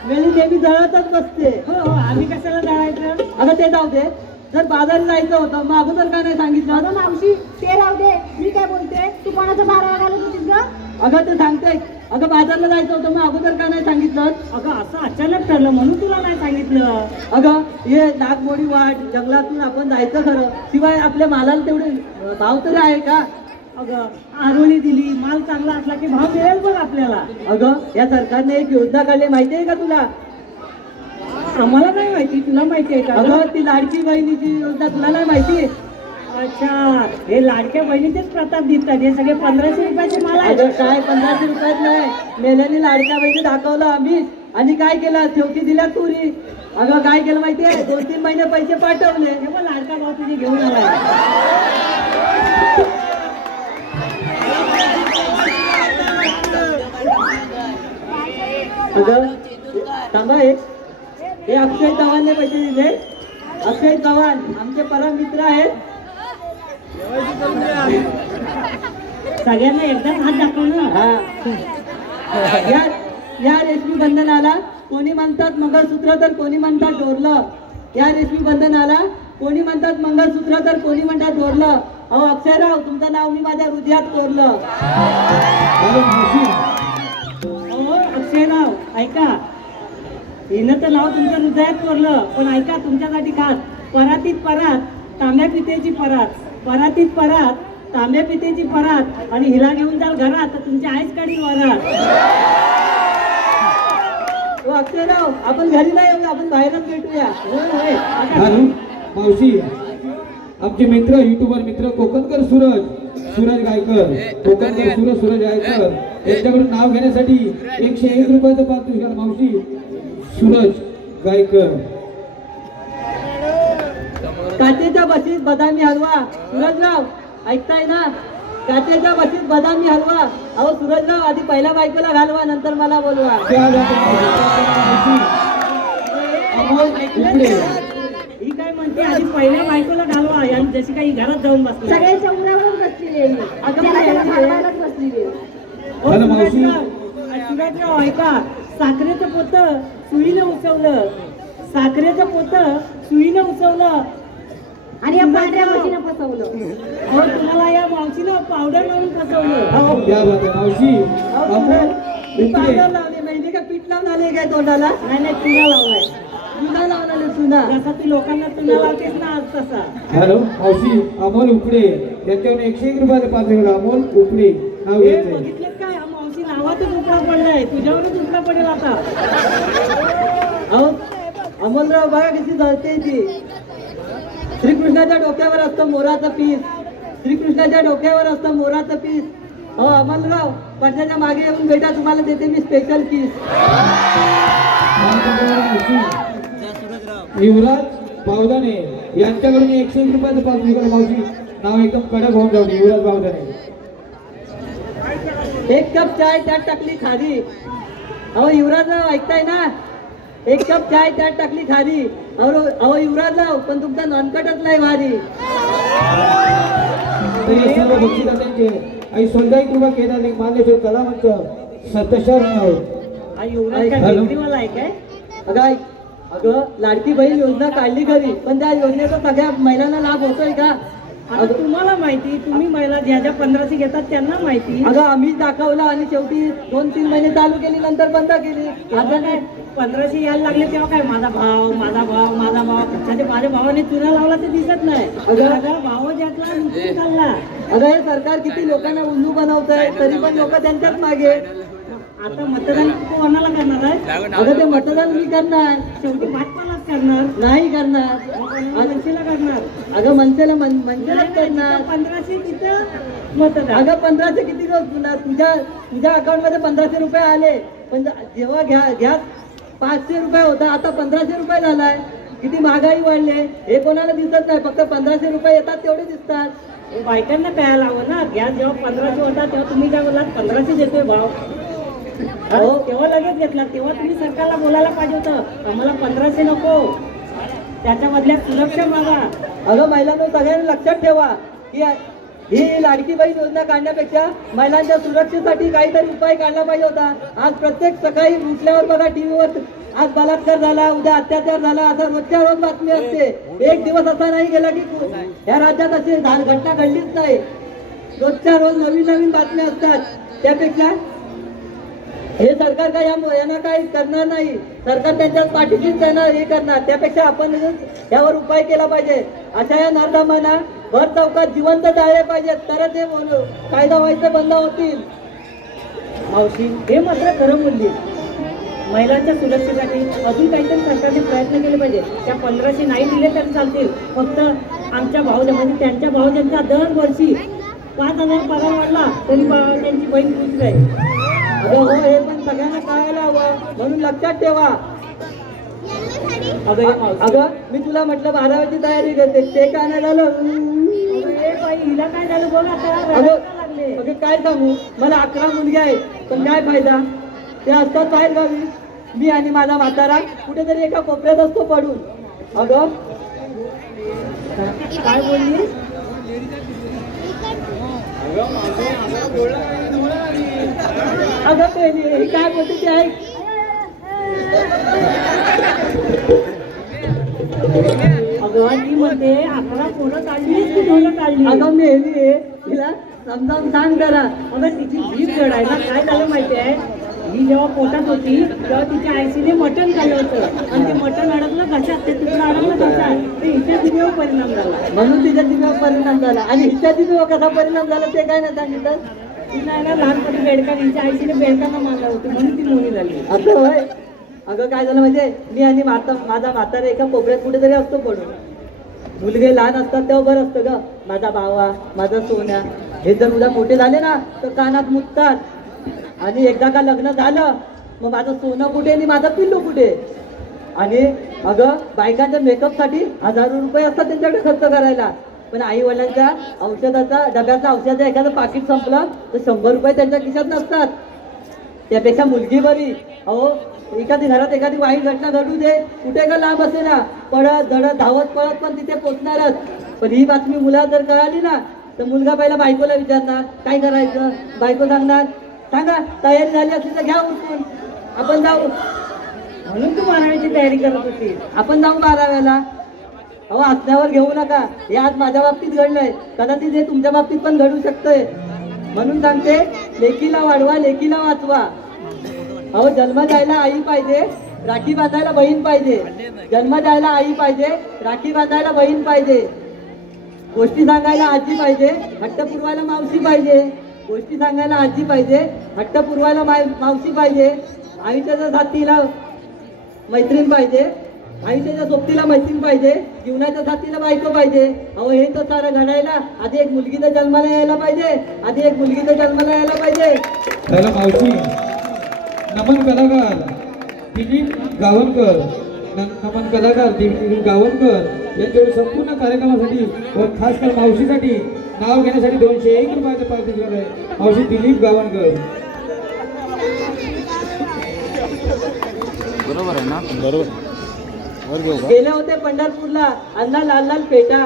वेळी नेहमी जळतच बसते. हो आम्ही कशाला जळायचं. अगं ते जाऊ दे, जर बाजारी जायचं होतं मग अगोदर का नाही सांगितलं. अगं मावशी ते राहू दे, मी काय बोलते, तू कोणाचं 12 घालत होतीस ग. अगं ते सांगते, अगं बाजारला जायचं होतं मग अगोदर का नाही सांगितलं. अगं असं अचानक ठरलं म्हणून तुला नाही सांगितलं. अगं हे नागमोडी वाट जंगलातून आपण जायचं खरं, शिवाय आपल्या मालाला तेवढे भाव तरी आहे का. अगं आरोळी दिली, माल चांगला असला की भाव मिळेल बघ आपल्याला. अगं या सरकारने एक योजना काढली माहिती आहे का तुला. आम्हाला नाही माहिती, तुला माहिती आहे का. अगं ती लाडकी बहिणीची योजना तुला नाही माहिती. अच्छा हे लाडक्या बहिणीचेच प्रताप दिसतात. हे सगळे 1500 रुपयाचे माल आहे. काय 1500 रुपयात नाही, मेल्याने लाडक्या बहिणी दाखवलं आम्ही आणि काय केलं, शेवटी दिल्या तुरी. अगं काय केलं माहितीये, 2-3 महिने पैसे पाठवले. हे बघ लाडका भाऊ तुझी घेऊन आलाय. अगं थांबा, हे अक्षय चव्हाणने पैसे दिले. अक्षय चव्हाण आमचे परम मित्र आहेत. सगळ्यांना एकदाच हात दाखव ना. या रेशमी बंधनाला कोणी म्हणतात मंगळसूत्र तर कोणी म्हणतात डोरलं. या रेशमी बंधनाला कोणी म्हणतात मंगळसूत्र तर कोणी म्हणतात डोरलं. अहो अक्षयराव तुमचं नाव मी माझ्या हृदयात कोरलं. अहो अक्षयराव ऐका, हिनं तर नाव तुमच्या हृदयात कोरलं, पण ऐका तुमच्यासाठी खास परातीत परात तांब्या पितेची परात आणि हिला घेऊन जाल घरात तर तुमच्या आईच काढील वरात. अक्षयराव आपण घरी नाही येऊ, आपण बाहेरच भेटूया. मावशी आमचे मित्र युट्यूबर मित्र कोकणकर सूरज गायकर यांच्याकडून नाव घेण्यासाठी 101 रुपयाचं पारितोषिक. मावशी सूरज गायकर. काचेच्या बशीत बदामी हलवा. सूरजराव ऐकताय ना, काचेच्या बशीत बदामी हलवा. अहो सूरजराव आधी पहिल्या बायकोला घालवा, नंतर मला बोलवा. अमोल उपडे. ही काय म्हणते आधी पहिल्या बायकोला घालवा आणि जशी काही घरात जाऊन बसली. सगळ्यांच्या उरावरच बसलेली आहे ही. त्याला घालवायलाच बसलेली आहे. हॅलो मावशी. सुराजराव ऐका, साखरेचं पोत सुईनं उचवलं, साखरेचं पोत सुईनं उचवलं आणि या पांढऱ्या म्हशीनं फसवलं. अहो तुम्हाला या मावशीनं पावडर लावून फसवलं. या बात आहे मावशी. अमोल उपडे. पावडर लावली माहिती का, पीठ लावून आले काय तोंडाला? नाही नाही, चुना लावलाय, चुना लावला चुना, जसा ती लोकांना चुना लावतेस ना आज तसा. हॅलो मावशी. अमोल उपडे यांच्यावर 101 रुपयाचं पात्र अमोल उपडे नाव हे घ्यायचंय. बघितलं काय, हा मावशी नावातच उपडा पडलाय, तुझ्यावरच उपडा पडेल आता. अहो अमोलराव बघा कशी जळते ती. श्रीकृष्णाच्या डोक्यावर असतं मोराचं पीस, श्रीकृष्णाच्या डोक्यावर असतं मोराचं पीस. हो अमोलराव, पडद्याच्या मागे येऊन बेटा तुम्हाला देते मी स्पेशल किस. युवराज बावदाने यांच्याकडून 101 रुपयाचं पात्र मावशी नाव एकदम कडक होऊन जाऊ. युवराज बावदाने. एक कप चाय त्यात टाकली खारी. अहो युवराजराव ऐकताय ना, एक कप चाय त्यात टाकली खारी. अहो युवराजराव, पण तुमचा नॉनकटच नाही भारी. तर हे सर्व बक्षिसांचे आई 101 रुपये केदार मान्यश्वर कलावंत सत्यशर हा युवराज काय बेकरीवाला आहे काय? अगं लाडकी बहीण योजना काढली खरी, पण त्या योजनेचा सगळ्या महिलांना लाभ होतोय का? अगं तुम्हाला माहिती, तुम्ही महिला ज्या ज्या 1500 घेतात त्यांना माहिती. अगं आम्हीच दाखवलं आणि शेवटी 2-3 महिने चालू केली, नंतर बंद केली. आता काय 1500 यायला लागले तेव्हा काय माझा भाव माझा भाव माझा भाव, म्हणजे माझ्या भावाने चुना लावला ते दिसत नाही. अगं भाव ज्यातला लुटून चालला. अगं हे सरकार किती लोकांना उल्लू बनवतंय, तरी पण लोक त्यांच्याच मागे. आता मतदान कोणाला करणार आहे? अगं ते मतदान मी करणार, शेवटी भाजपालाच करणार. नाही करणार, मनसेला करणार. अगं मनसेलाच करणार. 1500 तिथं मतदान. अगं 1500 किती तुझ्या अकाउंट मध्ये 1500 रुपये आले, पण जेव्हा घ्या 500 रुपये होता, आता 1500 रुपये झालाय. किती महागाई वाढले हे कोणाला दिसत नाही, फक्त 1500 रुपये येतात तेवढे दिसतात. बायकांना कळायला हवं ना, गॅस जेव्हा 1500 होता तेव्हा तुम्ही काय बोललात 1500 देतोय भाव. हो तेव्हा लगेच घेतला, तेव्हा तुम्ही सरकारला बोलायला पाहिजे होतं आम्हाला 1500 नको, त्याच्या बदल्यात सुरक्षा मागा. अगं महिलांना सगळ्यांनी लक्षात ठेवा की ही लाडकी बहीण योजना काढण्यापेक्षा महिलांच्या सुरक्षेसाठी काहीतरी उपाय काढला पाहिजे होता. आज प्रत्येक सकाळी उठल्यावर बघा टीव्हीवर आज बलात्कार झाला, उद्या अत्याचार झाला, असं रोजच्या रोज बातमी असते. एक दिवस असा नाही गेला की या राज्यात अशी घटना घडलीच नाही. रोजच्या रोज नवीन नवीन बातम्या असतात. त्यापेक्षा हे सरकार काय यांना काही करणार नाही, सरकार त्यांच्या पाठीशीच त्यांना हे करणार. त्यापेक्षा आपण यावर उपाय केला पाहिजे. अशा या नरधमांना भर चौकात जिवंत जाळले पाहिजेत, तरच हे कायदा व्हायचं बंद होतील. मावशी हे मात्र खरं बोलली. महिलांच्या सुरक्षेसाठी अजून काहीतरी सरकारने प्रयत्न केले पाहिजे. त्या 1500 नाही दिले तरी चालतील, फक्त आमच्या भावजा म्हणजे त्यांच्या भावजांचा दरवर्षी 5000 पगार वाढला तरी त्यांची बहीण खुश राहील. अगं हो हे पण सगळ्यांना कळायला हवं, म्हणून लक्षात ठेवा. अगं मी तुला म्हटलं 12वीची तयारी करते, ते काय नाही झालं. हिला काय झालं बघ आता. अगं काय सांगू, मला 11 मुलगे आहेत, पण काय फायदा. ते असतात बाहेर गावी, मी आणि माझा म्हातारा कुठेतरी एका कोपऱ्यात असतो पडून. अगं काय बोलली? अगं ते काय बोलते ते ऐक. अगं ती म्हणते 11 पोरं काढलीच की दोन काढली. अगं मेली तिला समजावून सांग जरा. अगं तिची जीभ जडायला काय झालं माहिती आहे, ही जेव्हा पोटात होती तेव्हा तिच्या आईसीने मटण खाल्लं होतं आणि ते मटण अडकलं घशात, ते तुला अडकलं घशात, ते हिच्या जिभेवर परिणाम झाला. म्हणून तिच्या जिभेवर परिणाम झाला. आणि हिच्या जिभेवर कसा परिणाम झाला ते काय नाही सांगितलं. ती नाही ना लहानपणी बेडका, हिच्या आईसीने बेडकांना मारला होती म्हणून ती मोनी झाली. असं होय. अगं काय झालं म्हणजे मी आणि माझा म्हातारा एका कोपऱ्यात कुठेतरी असतो पडून. मुलगे लहान असतात तेव्हा बरं असतं ग, माझा भावा माझा सोन्या, हे जर उद्या मोठे झाले ना तर कानात मुततात. आणि एकदा का लग्न झालं मग माझं सोनं कुठे आणि माझा पिल्लू कुठे. आणि अगं बायकांच्या मेकअपसाठी हजारो रुपये असतात त्यांच्याकडे खर्च करायला, पण आई वडिलांच्या औषधाचा डब्याचं औषधाचं एखादं पाकिट संपलं तर 100 रुपये त्यांच्या खिशात नसतात. त्यापेक्षा मुलगी बरी. अहो एखादी घरात एखादी वाईट घटना घडू दे, कुठे का लांब असे ना, पळत धडत धावत पळत पण तिथे पोचणारच. पण ही बातमी मुलाला जर कळाली ना, तर मुलगा पहिला बायकोला विचारणार काय करायचं. बायको सांगणार सांगा तयारी झाली असली तर घ्या उठून आपण जाऊ. म्हणून तू मारायची तयारी करत होती. आपण जाऊ 12व्याला. अहो हसण्यावर घेऊ नका. हे आज माझ्या बाबतीत घडलंय, कदाचित हे तुमच्या बाबतीत पण घडू शकतंय. म्हणून सांगते लेकीला वाढवा लेकीला वाचवा. अहो जन्म द्यायला आई पाहिजे, राखी बांधायला बहीण पाहिजे. जन्म द्यायला आई पाहिजे, राखी बांधायला बहीण पाहिजे. गोष्टी सांगायला आजी पाहिजे, हट्ट पुरवायला मावशी पाहिजे. गोष्टी सांगायला आजी पाहिजे, हट्ट पुरवायला मावशी पाहिजे. आयुष्याच्या साथीला मैत्रीण पाहिजे, आयुष्याच्या सोबतीला मैत्रीण पाहिजे. जीवनाच्या साथीला बायको पाहिजे. अहो हे तर सारं घडायला आधी एक मुलगी तर जन्माला यायला पाहिजे. आधी एक मुलगी तर जन्माला यायला पाहिजे. त्याला मावशी नमन कलाकार दिलीप गावणकर, नमन कलाकार दिलीप गावणकर यांच्या संपूर्ण कार्यक्रमासाठी व खास कर मावशीसाठी नाव घेण्यासाठी 201 रुपयाचं पारितोषिक दिलं आहे. मावशी दिलीप गावणकर. बरोबर आहे ना? बरोबर. गेले होते पंढरपूरला अण्णा लाल लाल पेटा.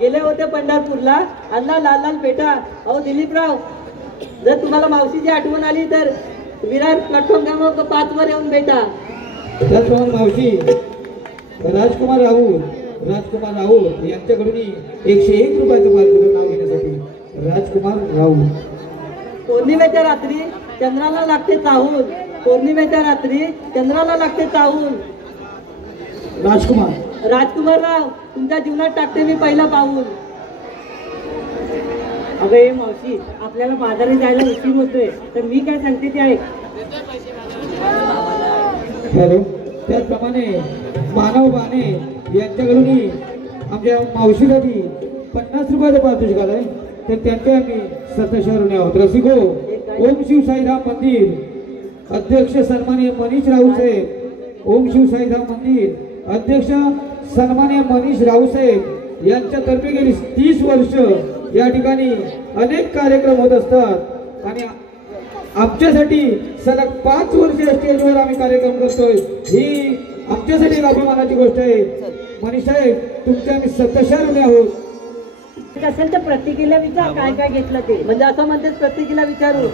गेले होते पंढरपूरला अण्णा लाल लाल पेटा. अहो दिलीपराव, जर तुम्हाला मावशीची आठवण आली तर विरार प्लॅटफॉर्म क्रमांक 5 वर येऊन भेटा. त्याचप्रमाणे मावशी राजकुमार राऊत यांच्याकडून 101 रुपयाचं पारितोषिक नाव घेण्यासाठी राजकुमार राऊत. पौर्णिमेच्या रात्री चंद्राला लागते चाहूल. पौर्णिमेच्या रात्री चंद्राला लागते चाहूल. राजकुमार राव, तुमच्या जीवनात टाकते मी पहिला पाऊल. अगं हे मावशी, आपल्याला बाजारात जायला उशीर होतोय, तर मी काय सांगते ते ऐक. हॅलो. त्याचप्रमाणे मानव बाने यांच्याकडून आमच्या मावशीसाठी 50 रुपयाचं पारितोषिक आलंय, तर त्यांचे आम्ही सतशरून आहोत. रसिको ओम शिव साईराम मंदिर अध्यक्ष सन्माननीय मनीष राऊसाहेब. ओम शिव साईराम मंदिर अध्यक्ष सन्माननीय मनीष राऊसाहेब यांच्यातर्फे गेली 30 वर्ष या ठिकाणी अनेक कार्यक्रम होत असतात आणि आमच्यासाठी सलग 5 वर्ष स्टेजवर आम्ही कार्यक्रम करतोय. ही आमच्यासाठी एक अभिमानाची गोष्ट आहे. मनीष साहेब, तुमच्या आम्ही सतशरून आहोत. असेल तर प्रत्येकीला विचार काय काय घेतलं ते. म्हणजे असं म्हणते प्रत्येकीला विचारू.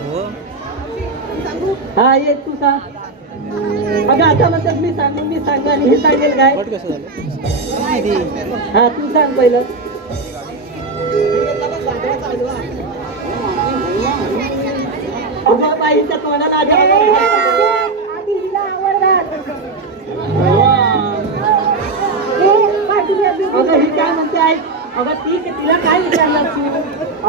हा ये तू सांग. अगं आता म्हणतात मी सांगू आणि हे सांगेल काय. हा तू सांग पहिलं. अगं बाईच्या तोंडाला आधी हिला आवडतात. अगं ही काय म्हणते ऐक. अगं ती तिला काय विचारणार तू.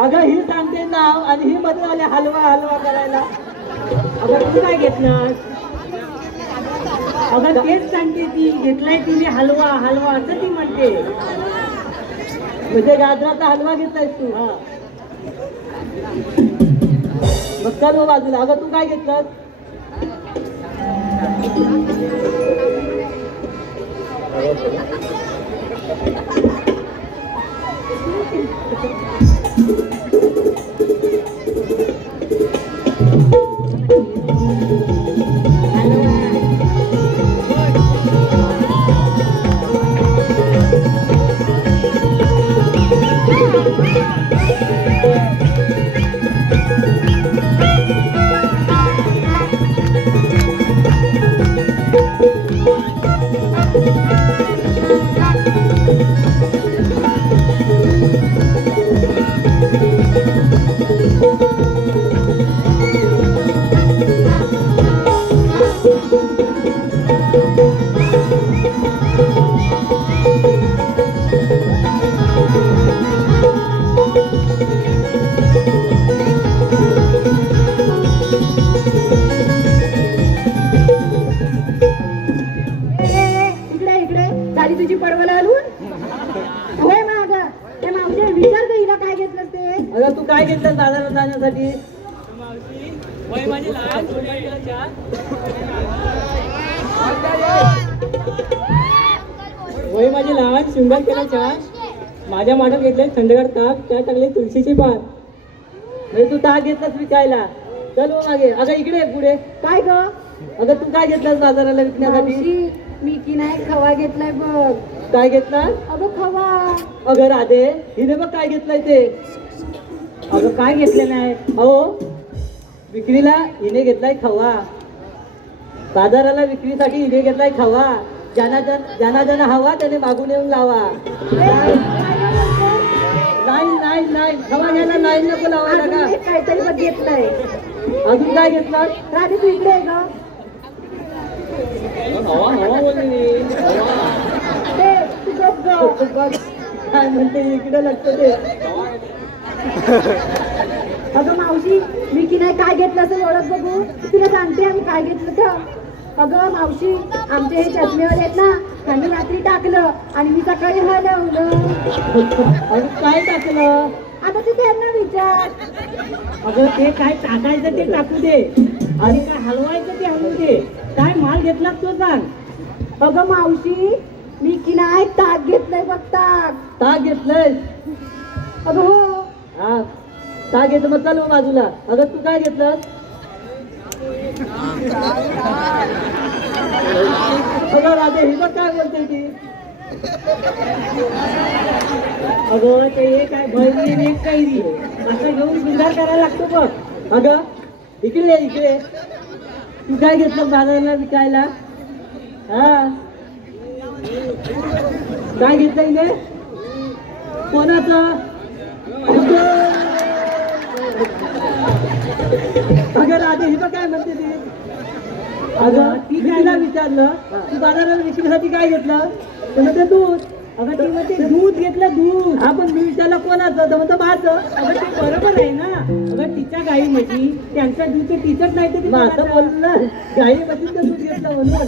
अगं ही सांगते नाव आणि ही मध्ये आले हलवा करायला. अगं तू काय घेतलं. अगं तेच सांगते ती घेतलाय तिने हलवा असं ती म्हणते. म्हणजे गाजराचा हलवा घेतलायस तू. हा मग कर बाजूला. अगं तू काय घेतलं. अगं तू काय घेतलं बाजारात जाण्यासाठी. वय माझी लहान शृंगार केला चहा. माझ्या माठात घेतले थंडगार ताक, त्यात टाकले तुळशीची पात. म्हणजे तू ताक घेतलास विकायला. चल मागे. अगं इकडे पुढे. काय ग अगं तू काय घेतलास बाजाराला विकण्यासाठी? मावशी मी की नाही खवा घेतलाय बघ. काय घेतला? अगं खवा. अगं राधे हिने बघ काय घेतलंय ते. अगं काय घेतलेलं आहे? अहो विक्रीला हिने घेतलाय खवा, बाजाराला विक्रीसाठी हिने घेतलाय खवा. ज्यांना हवा त्याने मागून येऊन लावा. नाही खवा घ्यायला नाही नको लावायला अजून का? एक काहीतरी बघ घेतलंय. अजून काय घेतलं? राधे तू इकडे आहे ग. हवा बोलली मी. ते तू गप ग. काय म्हणते इकडे लक्ष दे. अगं मावशी मी की नाही काय घेतलं असं ओळख बघू. तुला सांगते आम्ही काय घेतलं तर. अगं मावशी आमचे हे चष्मेवाले आहेत ना, त्यांनी रात्री टाकलं आणि मी सकाळी हलवलं. अगं काय टाकलं? आता तू त्यांना विचार. अगं ते काय टाकायचं ते टाकू दे आणि काय हलवायचं ते हलवू दे. काय माल घेतला तो सांग. अगं मावशी मी की नाही ताक घेतलंय बघ ताक. ताक घेतलंय? अगं हो. हा ताक घेतलं मग चालू बाजूला. अगं तू काय घेतलं? अगं राधे ही बघ काय बोलते ती. अगं ते एक आहे भैरी आणि एक कैरी असं घेऊन बिंदार करायला लागतो बघ. अगं इकडे तू काय घेतलं बाजाराला विकायला? हा काय घेतलं इथे? कोणाचं? अगं राधे ही बघ काय म्हणते ती. अगं मी तिला विचारलं तू बाजाराला विक्रीसाठी काय घेतलं? तर म्हणते दूध. अगं ती म्हणते दूध घेतलं दूध. हा पण मी विचारलं कोणाचं? तर म्हणतो माझं. अगं ते बरोबर आहे ना. अगं तिच्या गाई म्हशी त्यांचं दूध ते तिचंच नाही तर असं बोललं गाई म्हशीचं दूध घेतलं म्हणून.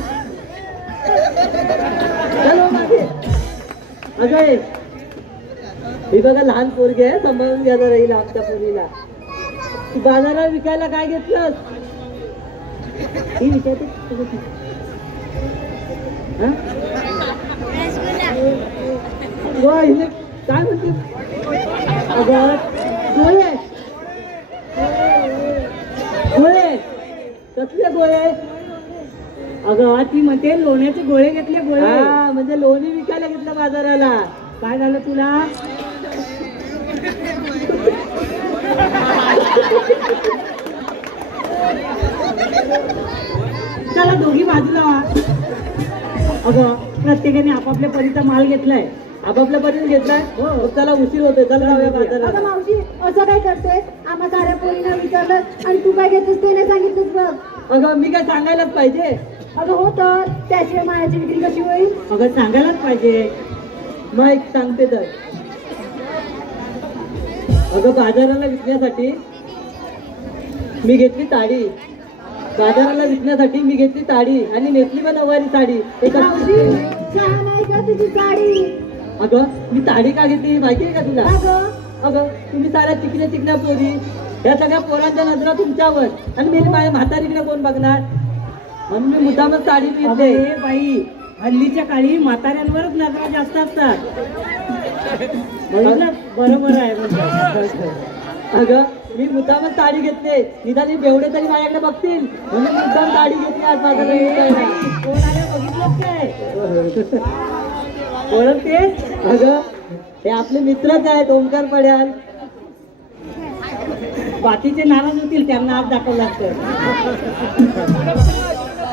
चलो मागे. अगं ही बघा लहान पोरगी आहे, सांभाळून घ्यायला राहील आमच्या पोरीला. तू बाजारात विकायला काय घेतलंस? ही विचारते हिने काय म्हणते? अगं गोळे कसले गोळे? अगं ती म्हणते लोण्याचे गोळे घेतले गोळे. हा म्हणजे लोणी विकायला घेतलं बाजाराला. काय झालं तुला? चला दोघी बाजूला व्हा. अगं प्रत्येकाने आपापल्या परीचा माल घेतलाय, आपापल्या परीने घेतलाय. हो त्याला उशीर होतोय. चला जाऊया अगं बाजारात. मावशी असं काय करतेस? आम्हा साऱ्या पोरींना विचारलं आणि तू काय घेतेस ते नाही सांगितलंस बघ. अगं मी काय सांगायलाच पाहिजे? अगं हो तर त्याशिवाय मायाची विक्री कशी होईल? अगं सांगायलाच पाहिजे. मग एक सांगते तर. अगं बाजाराला विकण्यासाठी मी घेतली ताडी. बाजाराला विकण्यासाठी मी घेतली ताडी आणि नेसली पण नऊवारी साडी. मावशी छान आहे का तुझी साडी? अगं मी ताडी का घेतली माहिती आहे का तुला? अगं अगं तुम्ही साऱ्या चिकण्या पोरी, या सगळ्या पोरांच्या नजरा तुमच्यावर आणि मी माझ्या म्हातारीकडे कोण बघणार म्हणून मी मुद्दामच साडी घेतली. बाई हल्लीच्या काळी म्हाताऱ्यांवरच नजरा जास्त असतात. बरोबर आहे. अगं मी मुद्दामच साडी घेतली. निदान बेवडे तरी माझ्याकडे बघतील म्हणून मुद्दाम साडी घेतली आज बाजारात. कोण आलं बघितलं काय? ओळखते? अगं हे आपले मित्रच आहेत ओंकार पड्याल. बाकीचे नाराज होतील त्यांना आज दाखवलं लागतं.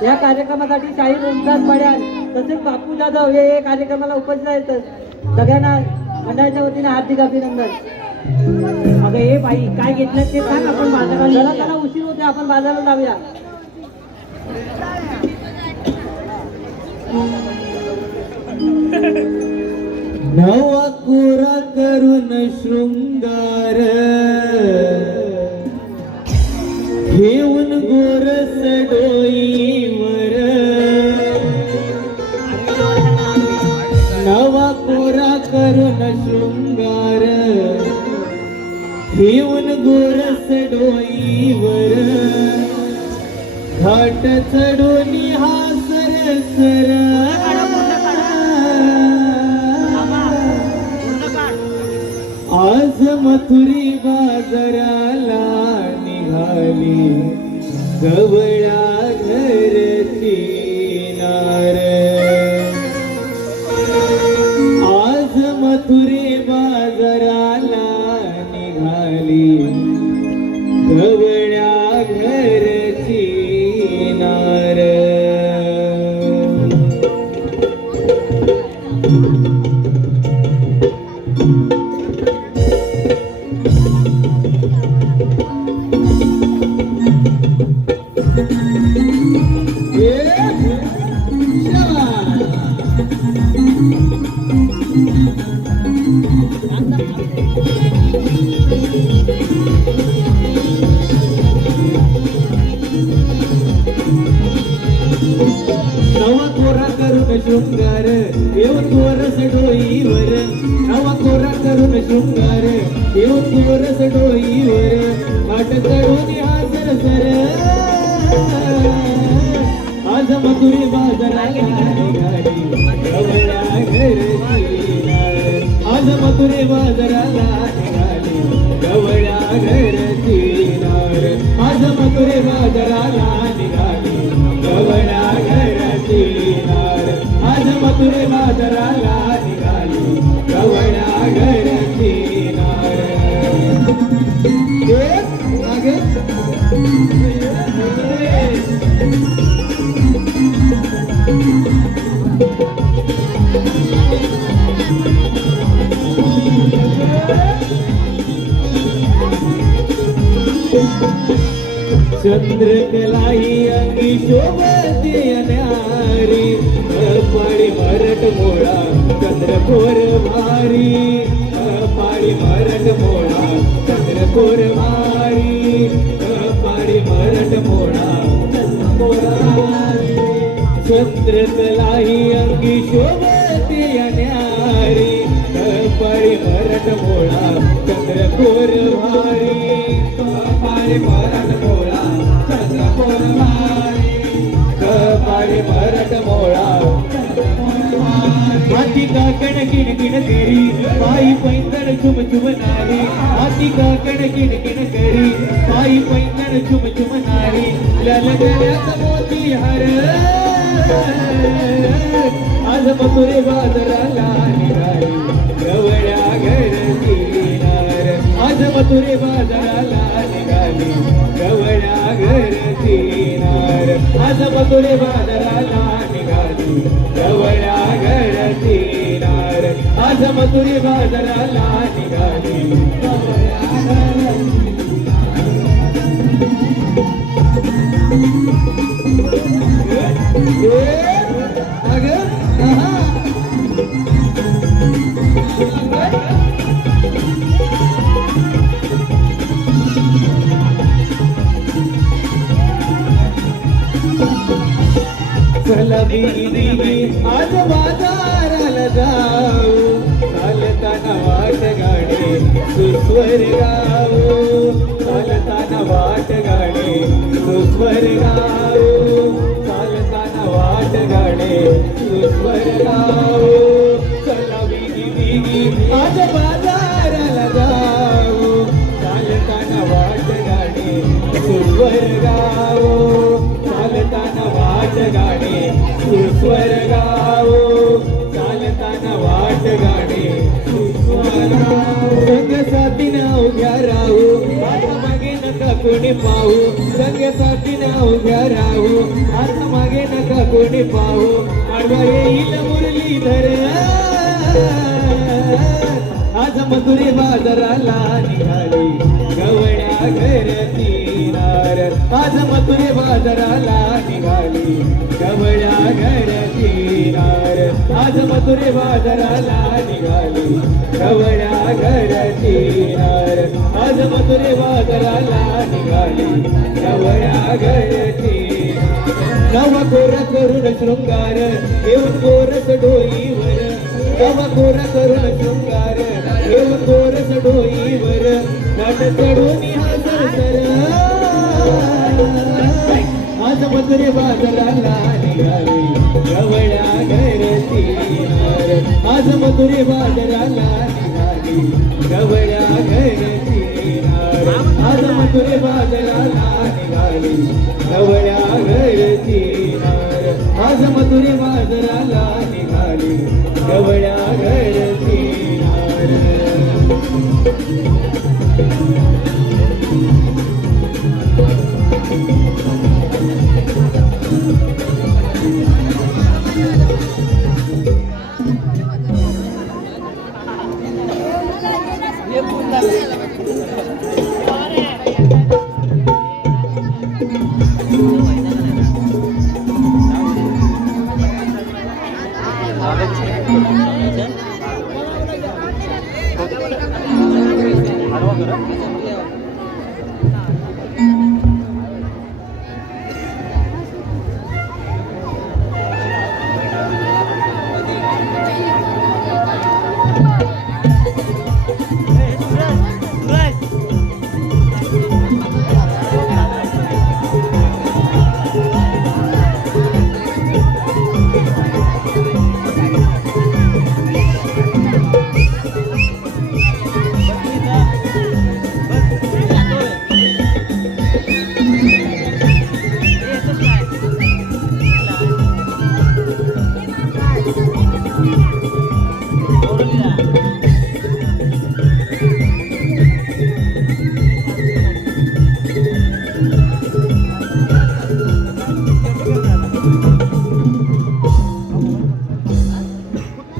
या कार्यक्रमासाठी शाहीर ओंकार पड्याल तसेच बापू जाधव हे कार्यक्रमाला उपस्थित आहेत. सगळ्यांना मंडळाच्या वतीने हार्दिक अभिनंदन. अगं हे बाई काय घेतलं ते सांग. आपण बाजाराला जरा उशीर होते, आपण बाजाराला जाऊया. नवा कोरा करून शृंगार घेऊन गोरस डोईवर. नवा कोरा करून शृंगार घेऊन गोरस डोईवर. घाट चढून हा सरसर आज मथुरी बाजाराला निघाली गवळा घर. मथुरे बाजाराला निघाली गवळ्या घरची नार नवा कोरा करून शृंगार येऊन गोरस डोईवर नवा कोरा करून शृंगार येऊन गोरस डोईवर वाट चढून हासर सर आज मथुरे बाजाराला निघाली गवळ्या घरची नार आज मथुरे बाजाराला निघाली गवळ्या घरची नार आज मथुरे बाजाराला निघाली गवळ्या घरची नार आज मथुरे बाजाराला निघाली गवळ्या घरची नार चंद्रकलाई अंगी शोभते न्यारी पाळी मरट मोळा चंद्रकोर भारी पाळी मरट मोळा चंद्रकोर भारी पाळी मरट मोळा चंद्रकोर भारी चंद्रकलाई अंगी शोभते न्यारी पाळी मरट मोळा चंद्रकोर भारी पाळी मरट मोळा चंद्रकोर भारी पाळी मरट मोळा हाती काकण किण किण करी पायी पैंजण चुम चुम नारी हाती काकण किण किण करी पायी पैंजण चुम चुम नारी लाल गळ्यात मोती हार आज मथुरे बाजाराला निघाली गवळ्या घरची नार आज मथुरे बाजाराला निघाली गवळ्या घरची नार आज मथुरे बाजाराला निघाली गवळ्या घरची नार आज मथुरे बाजाराला निघाली गवळ्या चला बिगी आज बाजाराला जाऊ चालताना वाट गाडी सुस्वर गाऊ चालताना वाट गाडी सुस्वर गाऊ चालताना वाट गाडी सुस्वर गाऊ चला बिगी आज बाजाराला जाऊ चालताना वाट गाडी सुस्वर गाऊ चालताना वाट गाडी सुस्वर गाऊ चालताना वाट गाडी सुस्वर संग साथीनं उभ्या राहू आता मागे नका कोणी पाहू संग साथीनं उभ्या राहू आता मागे नका कोणी पाहू आडवा येईल मुरलीधर आज मथुरे बाजाराला निघाली गवळ्या घरची नार आज मथुरे बाजाराला निघाली गवळ्या घरची नार आज मथुरे बाजाराला निघाली गवळ्या घरची नार आज मथुरे बाजाराला निघाली गवळ्या घरची नवा कोरा करून शृंगार येऊन गोरस डोईवर नवा कोरा करून शृंगार येऊन गोरस डोईवर नाट चढून हासर सर आज मथुरे बाजाराला निघाली गवळ्या घरची नार आज मथुरे बाजाराला निघाली गवळ्या घरची नार आज मथुरे बाजाराला निघाली गवळ्या घरची नार आज मथुरे बाजाराला निघाली गवळ्या घरची नार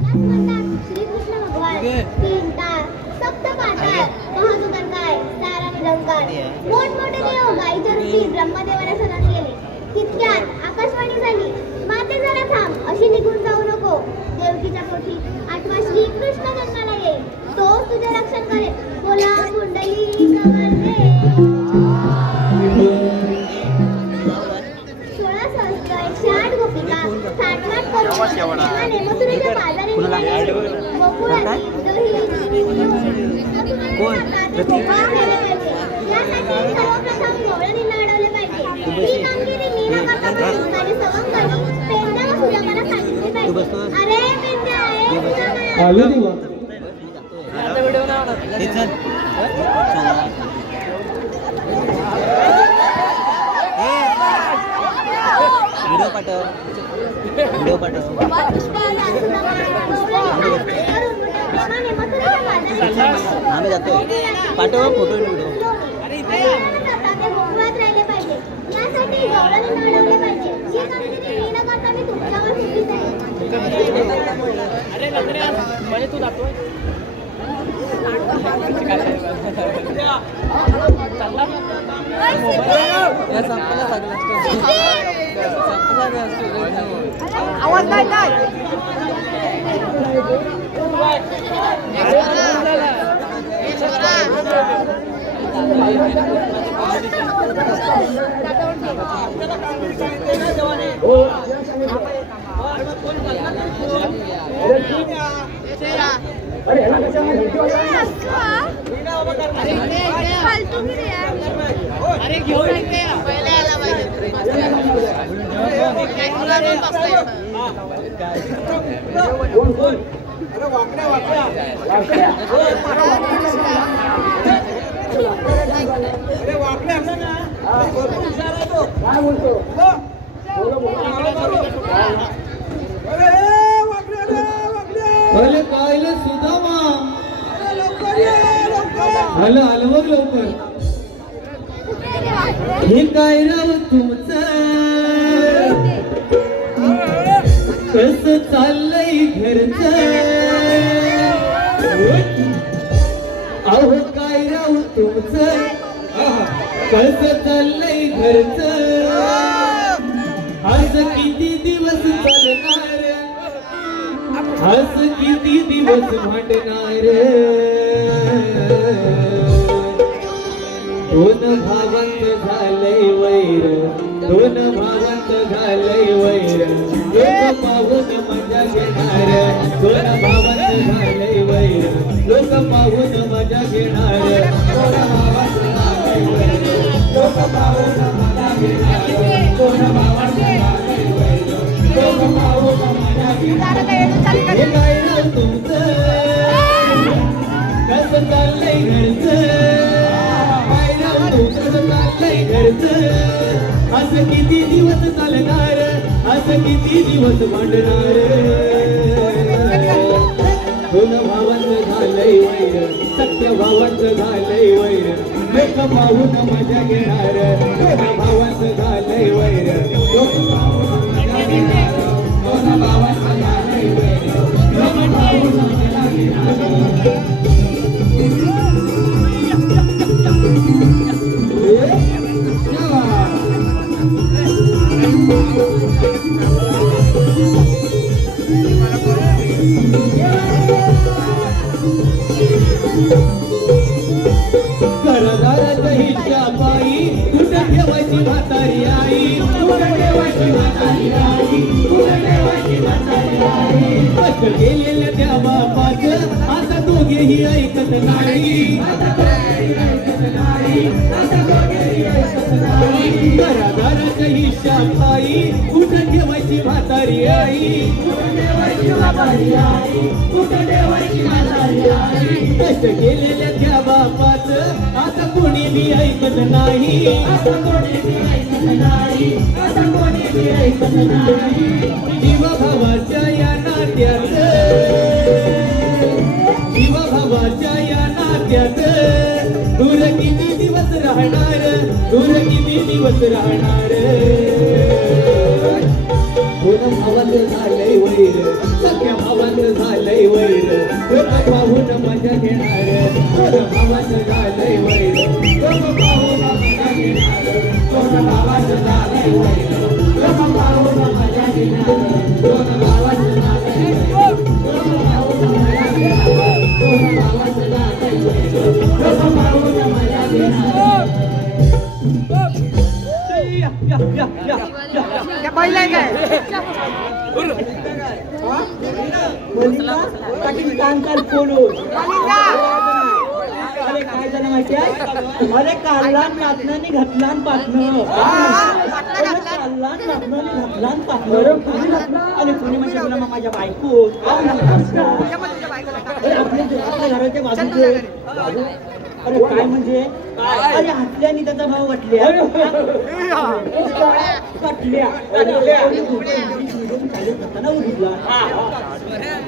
श्रीकृष्ण भगवान तीन तार सप्त पाताळ महासुदर काय तारा निरंकार मोठमोठे देव गायीच्या रूपी ब्रह्मदेवाला सदन गेले तितक्यात आकाशवाणी झाली माते जरा थांब अशी निघून जाऊ नको देवकीच्या पोटी आठवा श्रीकृष्ण जन्माला येईल तोच तुझे रक्षण करेल बोला कुंडली कवरते 16 गोपिका थाटमाट करून प्रेमाने मथुरेच्या बाजारी निघाले. गोकुळात दही, यासाठी सर्वप्रथम गवळणींना अडवले पाहिजे. ही कामगिरी मी न करता माझे सवंगडी पेंड्या व सूर्यमाला सांगितली पाहिजे. अरे पेंड्या आहे आलं दिवा व्हिडिओ पाठव आम्ही जातोय पाठव फोटो व्हिडिओ गोकुळात राहिले पाहिजे यासाठी गवळणींना अडवले पाहिजे. ही कामगिरी मी न करता मी तुमच्यावर सोपीत आहे. आवाज काय काय अरे कायले सुदामा आलं आलं बघ लवकर हे काय राव तुमचं कसं चाललंय घरचं अहो काय राव तुमचं कसं चाललंय घरचं आज किती दिवस चालणार आज किती दिवस भांडणार दोन भावांत झालंय वैर दोन भावांत झालंय वैर लोक पाहून मजा घेणार दोन भावांत झालंय वैर लोक पाहून मजा घेणार दोन भावांत झालंय वैर लोक पाहून मजा घेणार दोन भावांत झालंय वैर लोक पाहून मजा घेणार हे काय राव तुमचं कसं चाललंय घरचं असं किती दिवस चालणार असं किती दिवस मांडणार दोन भावांचं झालंय झालंय वैर सत्य भावांचं झालंय वैर लोक पाहून मजा घेणार दोन भावांचं झालंय वैर लोक पाहून मजा घेणार दोन भावांचं झालंय वैर लोक पाहून मजा घेणार घरदाराच्या हिच्या पायी कुठं ठेवायची म्हातारी आई कुठं ठेवायची म्हातारी आई कुठं ठेवायची म्हातारी आई कष्ट केलेल्या त्या बापाचं आता दोघेही ऐकत नाही घरादाराच्या हिच्या पायी कुठं ठेवायची म्हातारी आई कुठं ठेवायची म्हातारी आई कुठं ठेवायची म्हातारी आई कष्ट केलेल्या त्या बापाचं आता कोणी बी ऐकत नाही आता कोणी बी ऐकत नाही आता कोणी बी ऐकत नाही जीवा भावाच्या या नात्यात जीवा भावाच्या या नात्यात दूर किती दिवस राहणार दूर किती दिवस राहणार दोन भावांचं झालंय वैर सख्या भावांचं झालंय वैर लोक पाहून मजा घेणार दोन भावांचं झालंय वैर लोक पाहून मजा घेणार दोन भावांचं झालंय वैर लोक पाहून मजा घेणार दोन भावांचं झालंय वैर लोक पाहून मजा घेणार दोन भावांचं झालंय वैर लोक पाहून मजा घेणार अरे काय झालं माहिती आहे अरे काढला नाचण्याने घातला पाटणं काढला नाचण्याने घातला पाटणं आणि कोणी म्हणजे तुला माझ्या बायको आपल्या घराच्या बाजूचे अरे काय म्हणजे अरे हातल्याने त्याचा भाव वाटल्या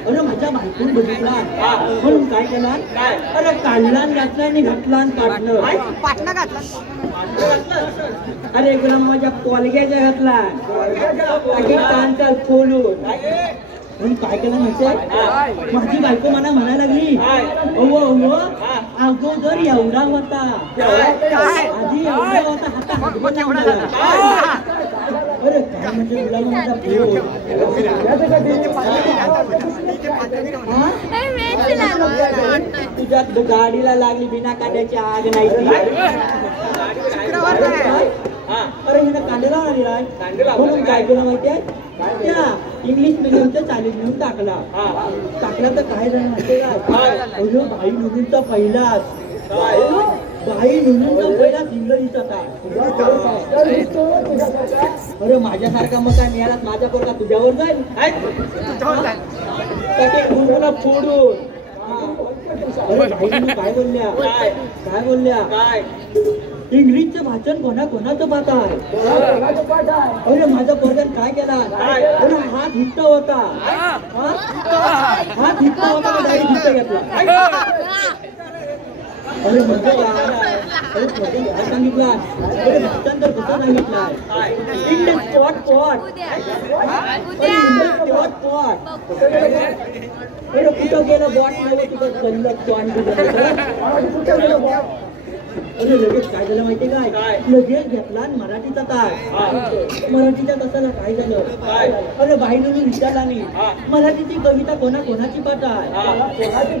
अरे माझ्या बायकोने बघितला म्हणून काय केला अरे काढला घातला आणि घातला पाटणं घातला अरे गुलाम माझ्या पोलग्याच्या घातला कान चाल खोलून म्हणून काय केलं माहितीये माझी बायको मला म्हणायला लागली अहो अहो अगोदर एवढा होता आधी एवढा होता आता हातभर एवढा अरे काय म्हणजे तुला माझा तुझ्या गाडीला लागली बिना कांद्याची आग नाही अरे हिनं कांद्याला आलेला म्हणून काय केलं माहितीये त्या इंग्लिश मिडियमच्या चालीत घेऊन टाकला तर काय झालं माहितीये काय बाई मुलींचा पहिलाच बाई मुलींचा पहिलाच इंग्रजीचा अरे माझ्यासारखा मग काय मिळाला माझा पोरगा तुझ्यावर जाईल फोडून काय बोलल्या इंग्लिशचं भाषण कोणाचं पाठ आहे अरे माझा पोरगण काय केला अरे हात हिट्ट होता हात हिट्ट होता डायरेक्ट हिट्ट घेतला अरे म्हणजे काय सांगितलं अरे भाषांतर कसं सांगितलं इंग्लिश स्पॉट अरे कुठं गेलं बॉट नव्हे कुठं कल्लक कुठं गेलं अरे लगेच काय झालं माहितीये काय लगेच घेतला मराठीचा तास मराठीच्या तासाला काय झालं अरे बाईने विचारला नाही मराठीची कविता कोणाची पाठ आहे कोणाची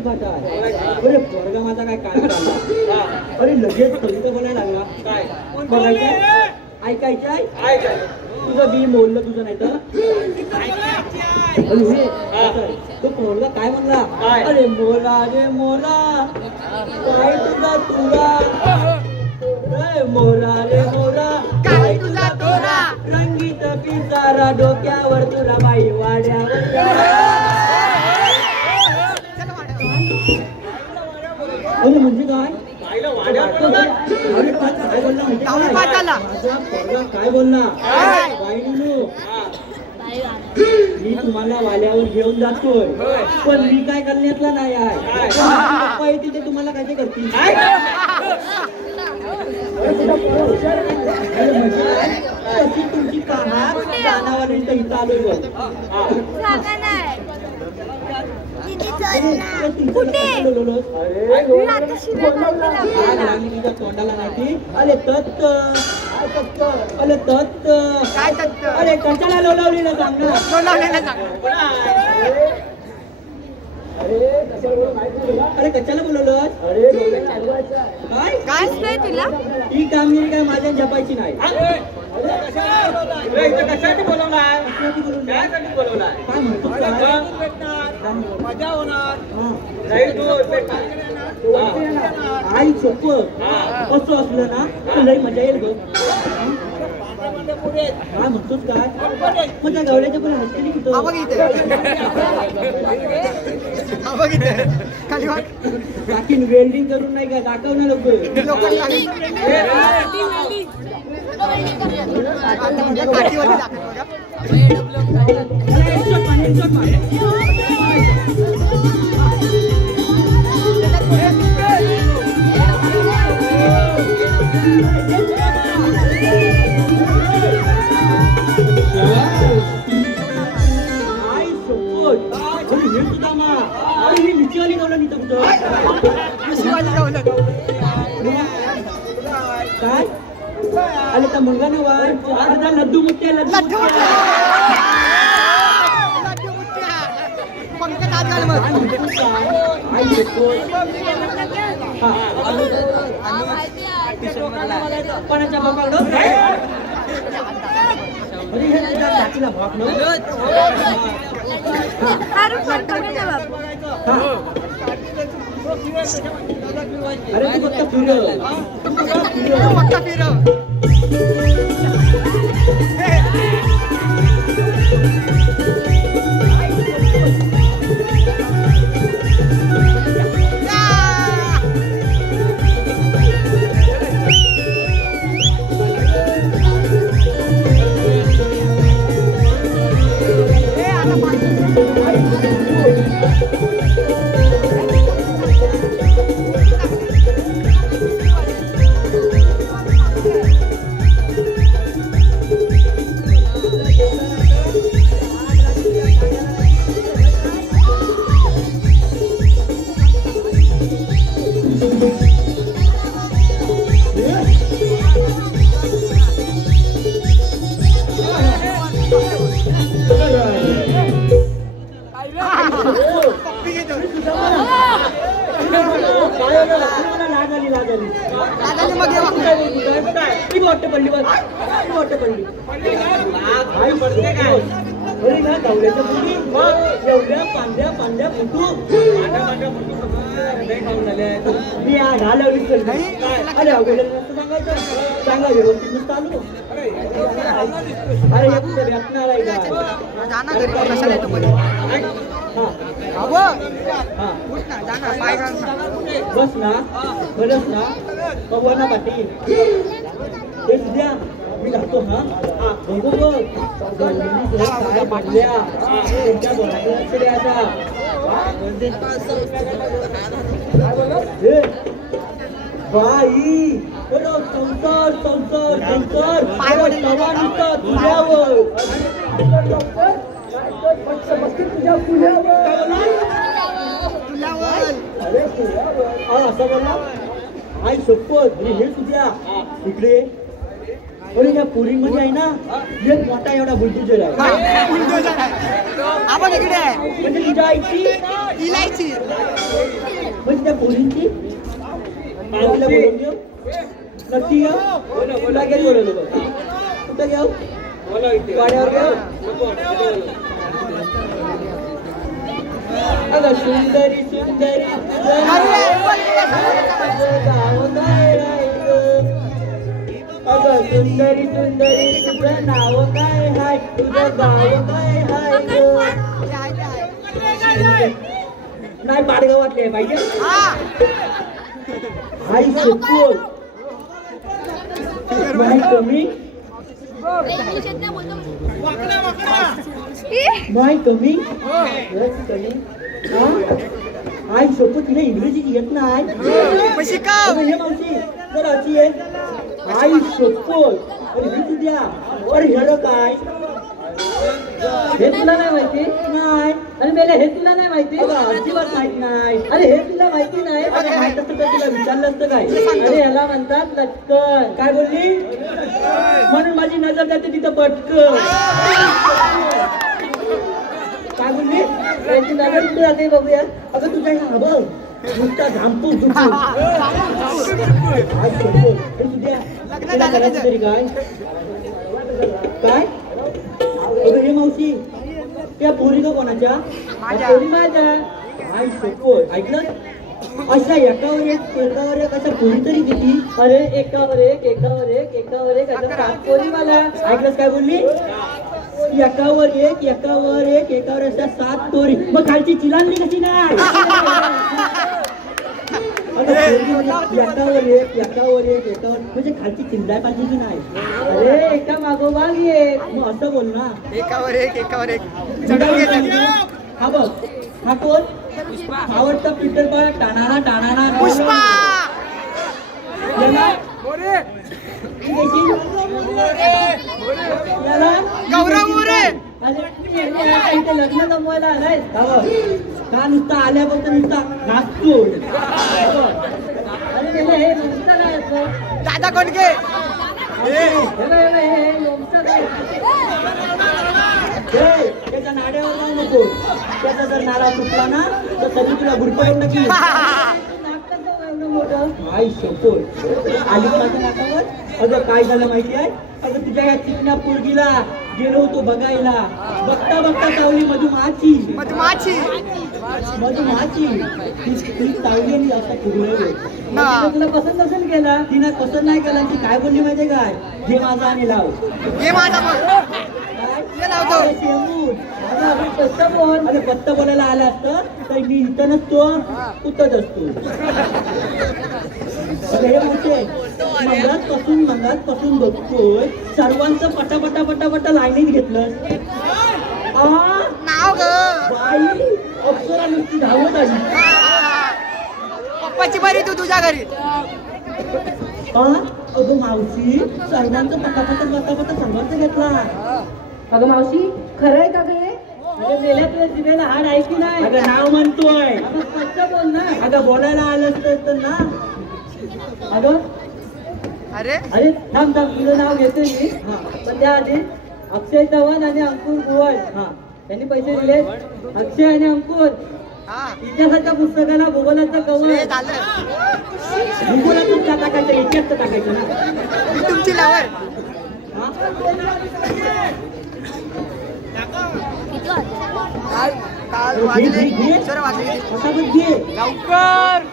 पाठ आहे अरे पोरगा माझा काय चालला अरे लगेच कविता बोलायला लागला काय बघायचं ऐकायचं आहे तुझं बी बोललं तुझं नाही तर तो पोरगा काय म्हणला अरे मोला रे मोला काय तुला मोरा रे मोरा काय तुला रंगीत पिसारा डोक्यावर तुला बाई वाड्यावर अरे म्हणजे काय अरे काय बोलला म्हणजे काय बोलला बाई मी तुम्हाला वाल्यावर घेऊन जातोय पण मी काय करण्यातला नाही आहे पप्पा येतील ते तुम्हाला काय ते करतील तशी तुमची कानावर इथं आलोय बघ जागा नाही. दीदी चल ना. तुमचं कुठे? काय बोलवलंस? मी आता शिव्या घालते काय आपल्याला. झालं तुझ्या तोंडाला नाही अरे तत्त अरे तत्त काय तत्त? अरे कशाला लोलावलेलं सांग ना लोणावळ्याला सांग. अरे कशाला बोलवलं काय काय असतंय तुला? ही कामगिरी काय माझ्या जपायची नाही कशासाठी बोलवलाय कशासाठी बोलवलं? त्यासाठी बोलवलाय काय म्हणतो काय? मजा होणार हा. जाईल तू आई सोप असं असलं ना तर लई मजा येईल बघ काय म्हणतोस काय मग त्या गवळ्याच्या पण हसली हा बघ इथे. हा बघ इथे. खाली बघ. बाकी वेल्डिंग करून नाही का दाखव ना लोक लोकं खाली. आता काठीवाली दाखव बघा. आई सोपट अरे हे सुद्धा मा अरे ही लिचीवाली गवलं नाही तुमचं शिवाजी जाऊन काय अरे त्या मंगाना वाय आता लड्डू मुठ्या लड्डू मुठ्या. लड्डू मुठ्या. पंकज हात घाल मग. काय म्हणतोस काय आई सोपट कोणाच्या बापाकडं अरे हे तुझ्या काकीला भाग अरे तू फक्त फिरव फक्त फिरव. दादाने मग हे वाकडं. मोठं पडली बघ मोठं पडली अरे ना गवल्याच्या मुली एवढ्या पांढऱ्या पांढऱ्या फुटू मी घालवली अरे अवघड नसतं सांगायचं सांगा व्यवस्थित नुसतं आलो अरे एक व्यक्णार आहे का जाना घरी कशाला येतो पण. हा अहो, हा उठ ना जाना पाय घाल ना. बस ना बरस ना पवना पाटील तेच द्या मी घालतो हा बघू बघ गल्लीने काय पडल्या त्यांच्या बोलायला लक्ष द्यायचा बाई संसार संसार संसार तवा नुसता तुझ्यावर तुझ्या असं बोला आई शपथ हे सुद्धा इकडे अरे या पोरीमध्ये आहे ना एक मोठा एवढा बुलडोजर आहे बुलडोजर आहे. आपण इकडे आहे. म्हणजे तुझ्या आईची इलायची. म्हणजे त्या पोरींची आईला बोलवून घेऊ नक्की घेऊ तुला घरी बोलवलं बघ कुठं घेऊ गाड्यावर घेऊ अगं सुंदरी सुंदरी अगं सुंदरी सुंदरी तुझं नाव काय हाय तुझं गाव काय हाय नाही पाडगावातले पाहिजे आई सुटून नाही कमी माय कमी कमी आई सोपं तिला इंग्रजी येत नाही हे मावशी जर अशी आहे आई सोपं अरे हे तुझ्या अरे हेड काय हे तुला नाही माहिती नाही अरे मेले हे तुला नाही माहिती अजिबात माहिती नाही अरे हे तुला माहिती नाही माहित असतं तर तुला विचारलं असतं काय अरे याला म्हणतात लटकन काय बोलली म्हणून माझी नजर जाते तिथं पटकन काय बोलली याची नजर कुठे जाते बघूया अगं तुझ्या ह्या बघ नुसता झांपू झुंपू तरी काय काय अगं हे मावशी त्या पोरी का कोणाच्या पोरी माझ्या आई सोपं ऐकलं अशा एकावर एक अशा पोरी तरी किती अरे एकावर एक अशा 7 पोरी मला ऐकलंस काय बोलली एकावर एक अशा 7 पोरी मग खालची चिलांनी कशी नाही एकावर एक म्हणजे खालची चिंताय पाहिजे की नाही अरे एका मागोमाग एक मग असं बोल ना एकावर एक हा बघ हा कोण आवडतं पीटर पाय टाणाना पुष्पा गौरव मोरे लग्न जमवायला आलाय का नुसता आल्यापासून नुसता नाचतो अरे हे लोमचं काय असतं दादा कोणके त्याच्या नाड्यावर जाऊ नको त्याचा जर नाडा तुटला ना तर तरी तुला गुडपडून नक्की आई शपथ आली माझ्या नाकावर अगं काय झालं माहिती आहे अगं तुझ्या या चिकण्या पोरगीला गेलो होतो बघायला बघता बघता चावली मधुमाची ती चावली आणि असा फिरलो तुला पसंत नसेल केला तिनं पसंत नाही केला ती काय बोलली माहितीये काय घे माझा आणि लाव अरे पत्ता बोलायला आला असतं तर मी इथं नसतो कुठंच असतो हे मोठे मंगात बघतोय सर्वांचं पटापटा लाईनीत घेतलं बाई अप्सरा नुसती धावत आली पप्पाची बरी तू तुझ्या घरी अगं मावशी सर्वांचं पटापट संघर्ष घेतला अगं मावशी खरं आहे का गे अगं गेल्या तुला जिभेला हाड आहे की नाही अगं नाव म्हणतोय अगं स्पष्ट बोल ना अगं बोलायला आलं तर ना अगं अरे थांब तुझं नाव घेतोय मी पण त्याआधी अक्षय चव्हाण आणि अंकुर गुवळ त्यांनी पैसे दिले अक्षय आणि अंकुर इतिहासाच्या पुस्तकाला भूगोलाचं कवर भूगोलातून का टाकायचं इतिहास टाकायचं ना तुमची लावर लवकर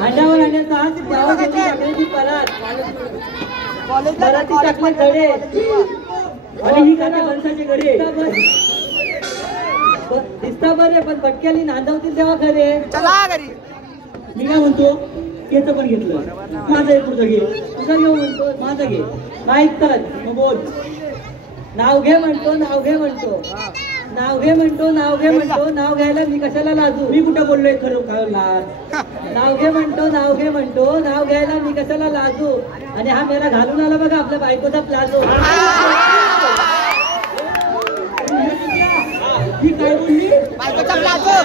अंड्यावर आणण्याचा धडे आणि ही का माणसाचे घडे दिसता बरे पण पटक्याली नांदवतील तेव्हा खरे चला घरी मी काय म्हणतो केचं पण घेतलं माझं एक पुढचं घे तुझं घेऊ म्हणतो माझं घे ऐकतात मग बोल नाव घे म्हणतो नाव घ्यायला मी कशाला लाजू मी कुठं बोललोय खरं लाज नाव घे म्हणतो नाव घ्यायला मी कशाला लाजू आणि हा मेला घालून आला बघा आपल्या बायकोचा प्लाझो ही काय बोलली बायकोचा प्लाझो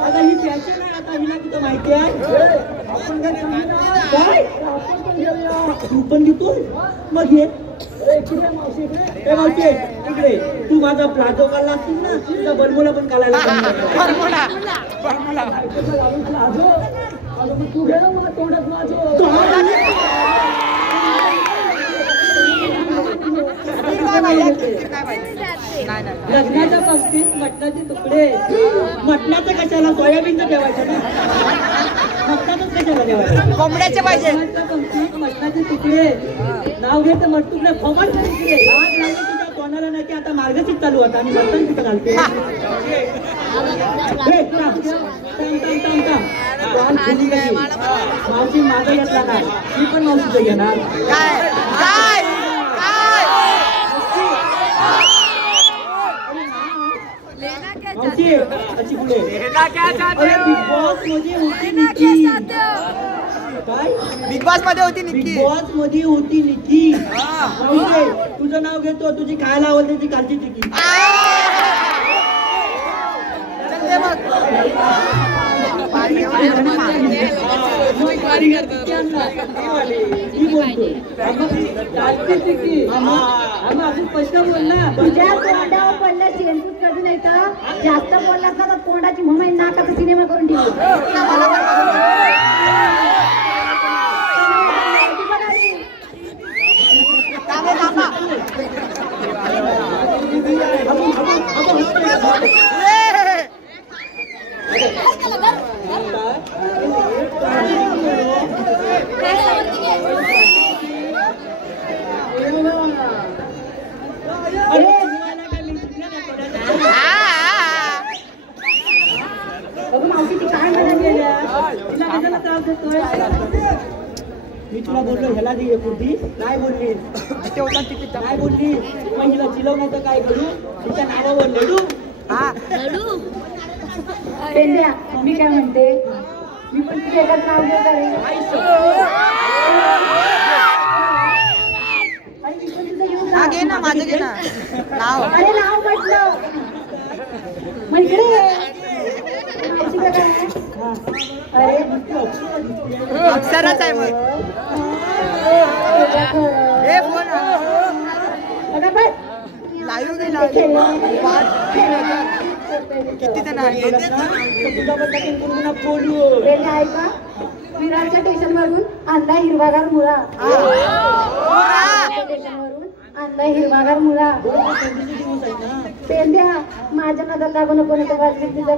आता ही फॅशन आहे आता हिला कुठं माहिती आहे आपण काय तू पण घेतोय मग घे मावशी इकडे तू माझा प्लाझो काढला असतील ना तुझा बलमुला पण काढायला तू घे ना मला तोंडात लग्नाच्या पंक्तीत मटणाचे तुकडे मटणाचं कशाला सोयाबीनचं ठेवायचं ना मटणाचंच कशाला ठेवायचं कोंबड्याचे पाहिजे पंक्तीत मटणाचे तुकडे नाव घेतं मट तुकडे फमट तुकडे कोणाला नाही की आता मार्गशीच चालू होता आणि वर्तन कुठं घालते मावशी माझा घेतला नाही मी पण मावशीचं घेणार मावशी अशी पुढे अरे बिग बॉस मध्ये होती निकी काय बिग बॉस मध्ये होती बिग बॉस मध्ये होती निकी मावशी तुझं नाव घेतो तुझी खायला आवडते ती कालची टिकी तुझ्या तोंडावर पडलं शेणपूत कधी नाही तर जास्त बोललास ना तर तोंडाची म्हणून नाकाचा सिनेमा करून काय म्हणाली मी तुला बोललो ह्याला दे कुर्ती नाही बोलली नाही बोलली पण तिला चिलव नाही तर काय करू तिच्या नावावर लडू पेंड्या मी काय म्हणते मी पण तुझ्या एकाच नाव घेऊ का रे? अरे मी पण तुझं घेऊ का? घे ना माझं घे ना नाव अरे नाव म्हटलं मग इकडे ये. मावशी का काय? अरे अक्षरच आहे मग हे फोन फटाफट. लाईव्ह गेला किती जण आहेत पेंड्या ऐका विरारच्या स्टेशनवरून आणला हिरवागार मुळा स्टेशनवरून आणला हिरवागार मुळा पेंड्या माझ्या नादात लागू नको ना तर वाजवी तुझा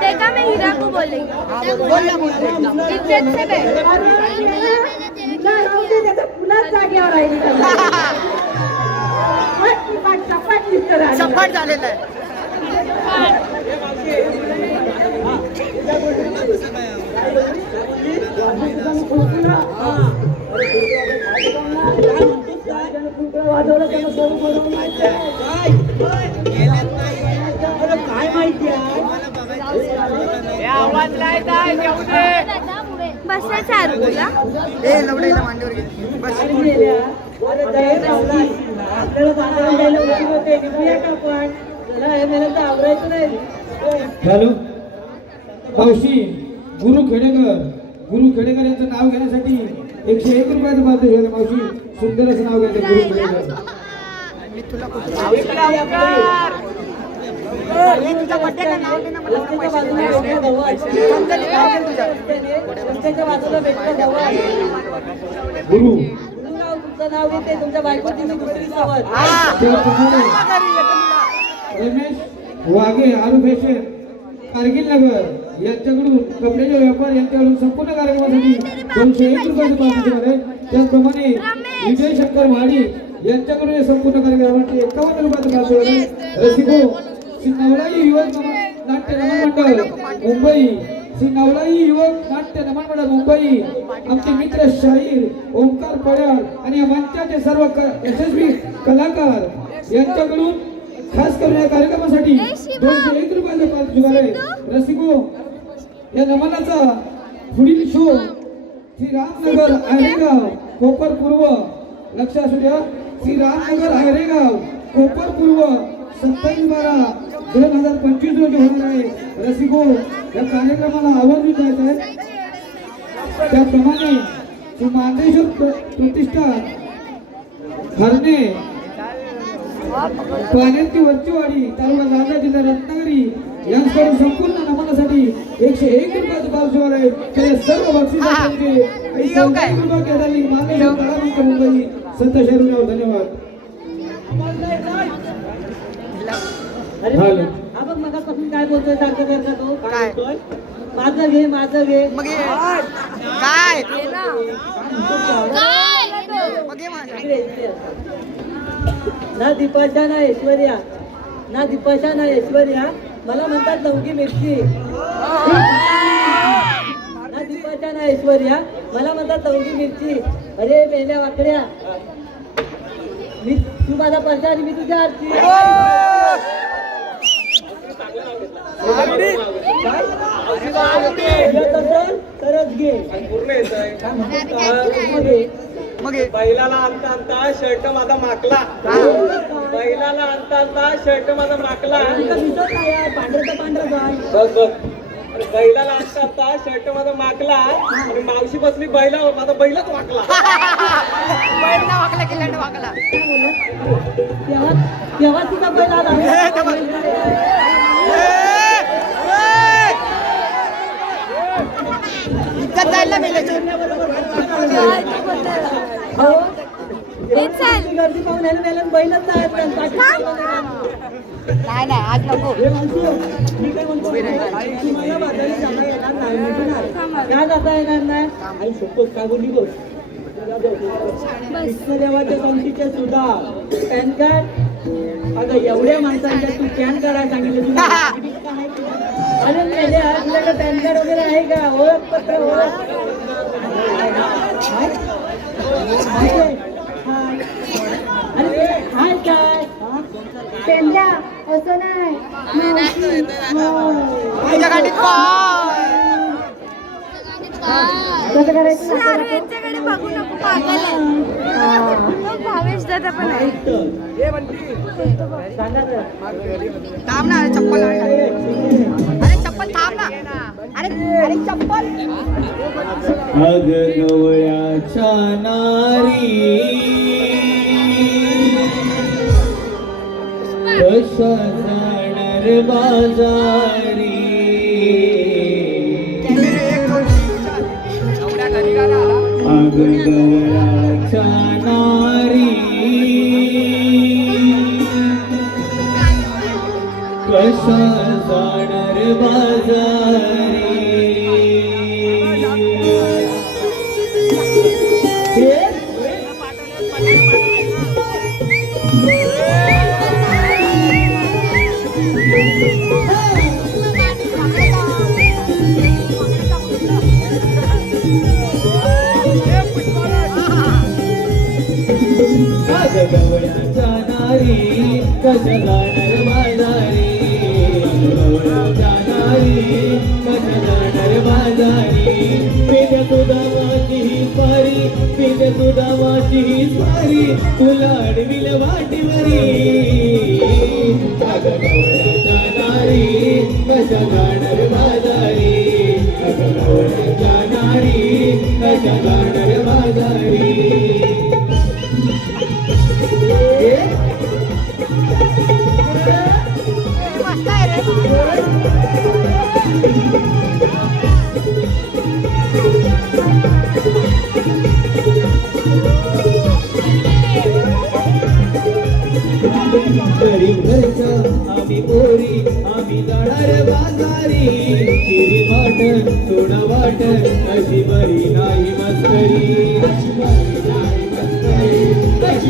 देखा मैं हीरा को बोलेंगे इज्जत से बैठ पुन्हा जागेवर राहिली सपाट झालेलं आहे काय माहिती आहे बसायचं आहे तुला ए लवडेला मांडीवर घे बस हॅलो मावशी गुरु खेडेकर यांचं नाव घेण्यासाठी 101 रुपयाचं पात्र झालं मावशी सुंदर असं नाव घ्यायचं गुरु खेडेकर गुरु नाव घेते तुमच्या बायकोची मी दुसरी सावध रमेश वाघे आरू फॅशन कारगिल नगर यांच्याकडून कपड्याचे व्यापार यांच्याकडून संपूर्ण कार्यक्रमासाठी 201 रुपयाचे पात्र आहे त्याचप्रमाणे विजय शंकर महाडी यांच्याकडून हे संपूर्ण कार्यक्रमासाठी 51 रुपयाचं पात्र आहे रसिको श्री नवलाई युवक नाट्य नमन मंडळ मुंबई श्री नवलाई युवक नाट्य नमन मंडळ मुंबई आमचे मित्र शाहीर ओंकार पड्याळ आणि या मंचाचे सर्व यशस्वी कलाकार यांच्याकडून खास करून या कार्यक्रमासाठी 201 रुपयाचं पात्र आहे रसिको या नमनाचा पुढील शो श्री रामनगर आयरेगाव कोपर पूर्व लक्ष असू द्या श्री रामनगर आयरेगाव कोपर पूर्व 27/12/2025 रोजी होणार आहे रसिको या कार्यक्रमाला आवर्जून जायचं आहे त्याप्रमाणे श्री मातेश्वर प्रतिष्ठान हरणे पाण्याची वरचीवाडी तालुका लांजा जिल्हा रत्नागिरी यांच्याकडून संपूर्ण नमनासाठी 101 रुपयाचं पावसावर आहे त्या सर्व बक्षिसांचे मुंबई संत धन्यवाद अरे झालं. हा बघ मगापासून काय बोलतोय सारखं करता तो काय बोलतोय माझं घे माझं घे काय ना दीपाशा ना ऐश्वर्या ना दीपाशा ना ऐश्वर्या मला म्हणतात लवंगी मिरची ना दीपाशा ना ऐश्वर्या मला म्हणतात लवंगी मिरची अरे मेल्या वाकड्या मी तू माझा परशा आणि मी तुझ्या आरती तरच घे बैलाला आणता आणता शर्ट माझा माकला बैलाला आणता आणता शर्ट माझा माकला दिसत नाही यार, पांढरं तर पांढरं जाय बघ बघ अरे बैलाला आणता आणता शर्ट माझा माकला आणि मावशी बसली बैला माझा बैलच वाकला तेव्हा तेव्हा तुझा बैल आला गर्दी पाहून ह्याला मेल्यानं बैलच नाही नाही आज नको मी काय म्हणतो तुम्हाला बाजारी जाता येणार नाही म्हणणार का जाता येणार नाही आई सोपं काय बोलली बघ कृष्णदेवाच्या संगतीचे सुद्धा पॅन कार्ड अगं एवढ्या माणसांच्या तू पॅन कार्ड सांगितलं तुला अरे मेल्या तुझ्याकडे पॅन कार्ड वगैरे आहे का ओळखपत्र ओळख अरे हाय काय पेंड्या असं नाही कसं करायचं यांच्याकडे बघू नको पागल आहे. भावेश दादा पण आहे. थांब ना अरे चप्पल अरे चप्पल थांब ना अरे अरे चप्पल अग गवळ्याच्या नारी कशा जाणार बाजारी अग गवळ्याच्या नारी कशा जाणार बाजारी गवळ्याच्या नारी कशा जाणार बाजारी गवळ्याच्या नारी कशा जाणार बाजारी पिण्या दुधावाची ही स्वारी पिण्या दुधावाची ही स्वारी तुला अडविल वाटीवरी अग गवळ्याच्या नारी कशा जाणार बाजारी अग गवळ्याच्या नारी कशा जाणार बाजारी गरीब घरच्या आम्ही पोरी आम्ही जाणार बाजारी किरी वाट सोडा वाट अशी बरी नाही मस्करी अशी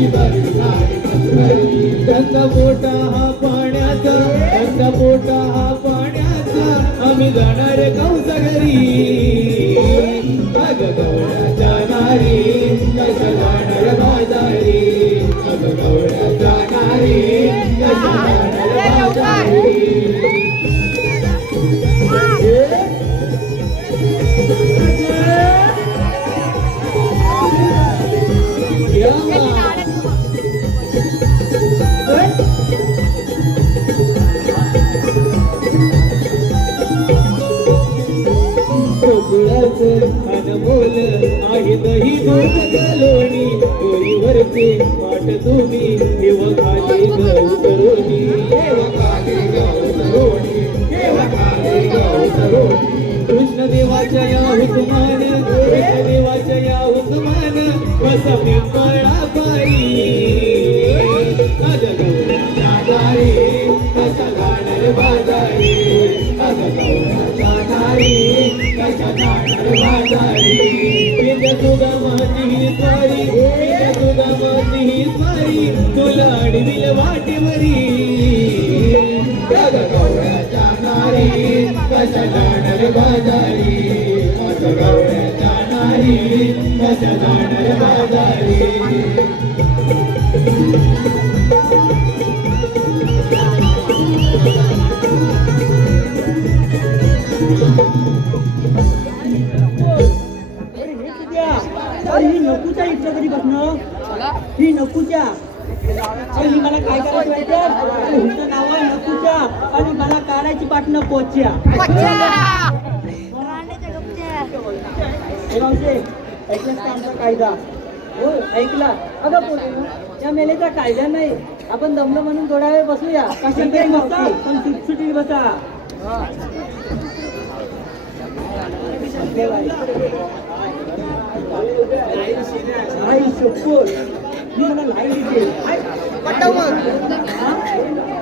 बरी नाही मस्करी त्यांचा पोटा हा पाण्याचा त्यांचा पोटा हा पाण्याचा आम्ही जाणार गावचा घरी अग गवळ्याच्या नारी कशा जाणार बाजारी अग गवळ्याच्या नारी कशा जाणार बाजारी अनमोल आहे दही दूध गलोणी दोरीवरचे वाट तुम्ही देव खाली गाऊ तरोणी देव खाली गाऊ तरोणी देव खाली गाऊ तरोणी कृष्ण देवाच्या या हुकमान कृष्ण देवाच्या या हुकमान कसा पिंपळा पारी अग गवळ्याच्या दारी कसा बाजारी विद्या तुझा माझी स्वारी विद्या तुझा माझी स्वारी तुला अडविल वाटेवरी गवळ्याच्या नारी कशा जाणार बाजारी गवळ्याच्या नारी कशा जाणार बाजारी अरे ही नकोच्या इथं कधी बसणं ही नकोच्या आणि मला काय करायचं माहिती तुमचं नाव आहे नकोच्या आणि मला काढायची पाटणं पोच्या ऐकलंस का आमचा कायदा हो ऐकला अगं पोरी या मेलेचा कायदा नाही आपण दमलं म्हणून थोडा वेळ बसूया कशा तरी बसा पण सुटसुटीत बसा आई शपथ मी मला लाईट देते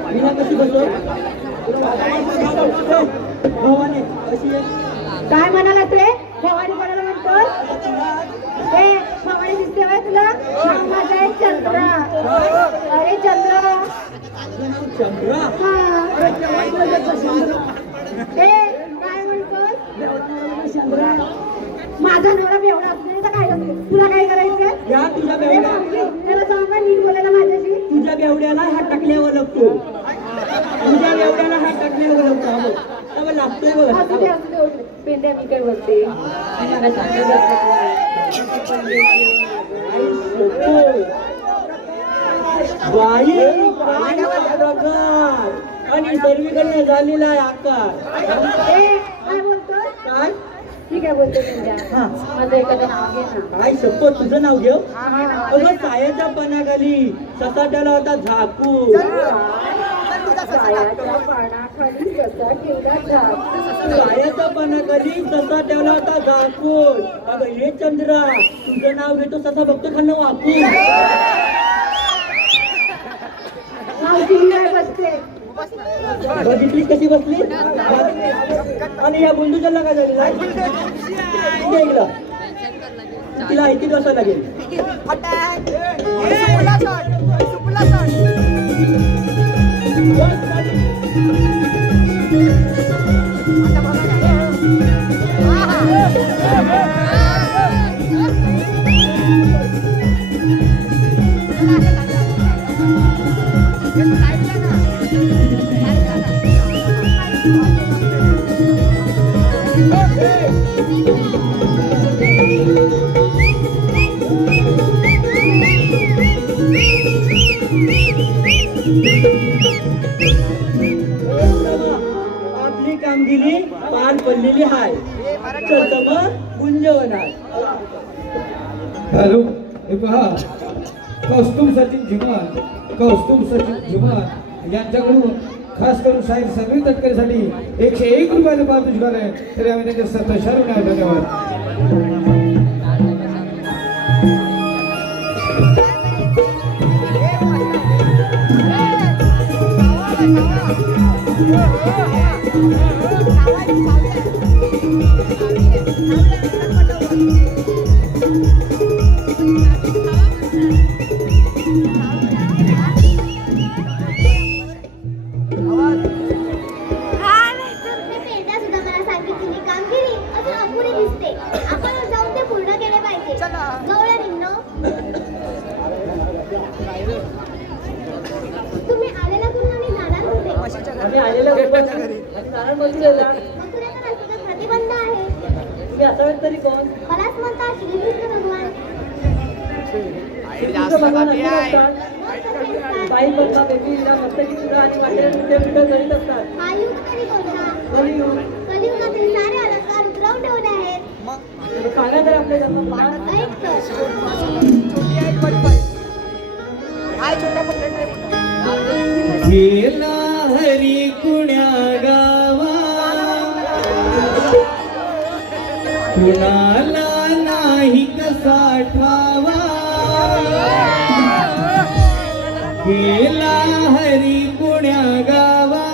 मी ना कशी बसतो भवाने कशी आहे काय म्हणाला ते भवानी कोणाला म्हणतो ए भवानी दिसते बाय तुला हा माझा एक चंद्र अरे चंद्र चंद्रा हा ए काय म्हणतोस चंद्र माझा नवरा बेवडा असतो तर काय करतो तुला काय करायचं या तुझ्या बेवड्या त्याला सांगा नीट बोलायला माझ्याशी तुझ्या बेवड्याला हात टाकल्यावर लागतो तुझ्या बेवड्याला हात टाकल्यावर लागतो त्यामुळे लागतोय असू दे बघा असू दे पेंड्या मी काय बोलते मला आणि सर्वीकडनं झालेला आहे आकार काय बोलतो काय मी काय बोलते पेंड्या हा माझं एखादं नाव घे ना काय शपथ तुझं नाव घेऊ अगं सायाच्या पानाखाली ससाट्याला होता झाकू सायाच्या पानाखाली कसा केला झाकू सायाच्या पानाखाली ससा ठेवला होता झाकून अगं हे चंद्रा तुझं नाव घेतो ससा बघतो खाणं वाकून मावशी काय बसते बघितली कशी बसली आणि या बुंदूच्याला काय झाली तिला ऐकी दिवसा लागेल आपली कामगिरी पार पडलेली आहे तर मग गुंज होणार हॅलो हे पहा कौस्तुभ सचिन झिमान कौस्तुभ सचिन झिमान यांच्याकडून खास करून साहेब सगळी तटकरीसाठी 101 रुपयाचं पारितोषिक आहे तरी आम्ही त्यांच्या सतशा धन्यवाद पेंड्या सुद्धा मला सांगितलेली कामगिरी अजून अपुरी दिसते आपण जाऊन ते पूर्ण केले पाहिजे गवळ्या निघणं तुम्ही आलेला कुठून आणि जाणार कुठे आम्ही आलेल्या मथुरेला मथुरेचा रस्त्याचा प्रतिबंध आहे तुम्ही असावेत तरी कोण मलाच म्हणता श्रीकृष्ण भगवान श्रीकृष्ण भगवान असे असतात बाई बघा बेबीला मस्तकी पुरा आणि वाटेला नृत्य पिठं करीत असतात हा युग तरी कोणता कलियुग कलियुगातील सारे अलंकार उतरवून ठेवले आहेत सांगा तर आपल्या जन्म ऐक तर गेला हरी कुण्या गावा कुणाला नाही कसा ठावा गेला हरी कुण्या गावा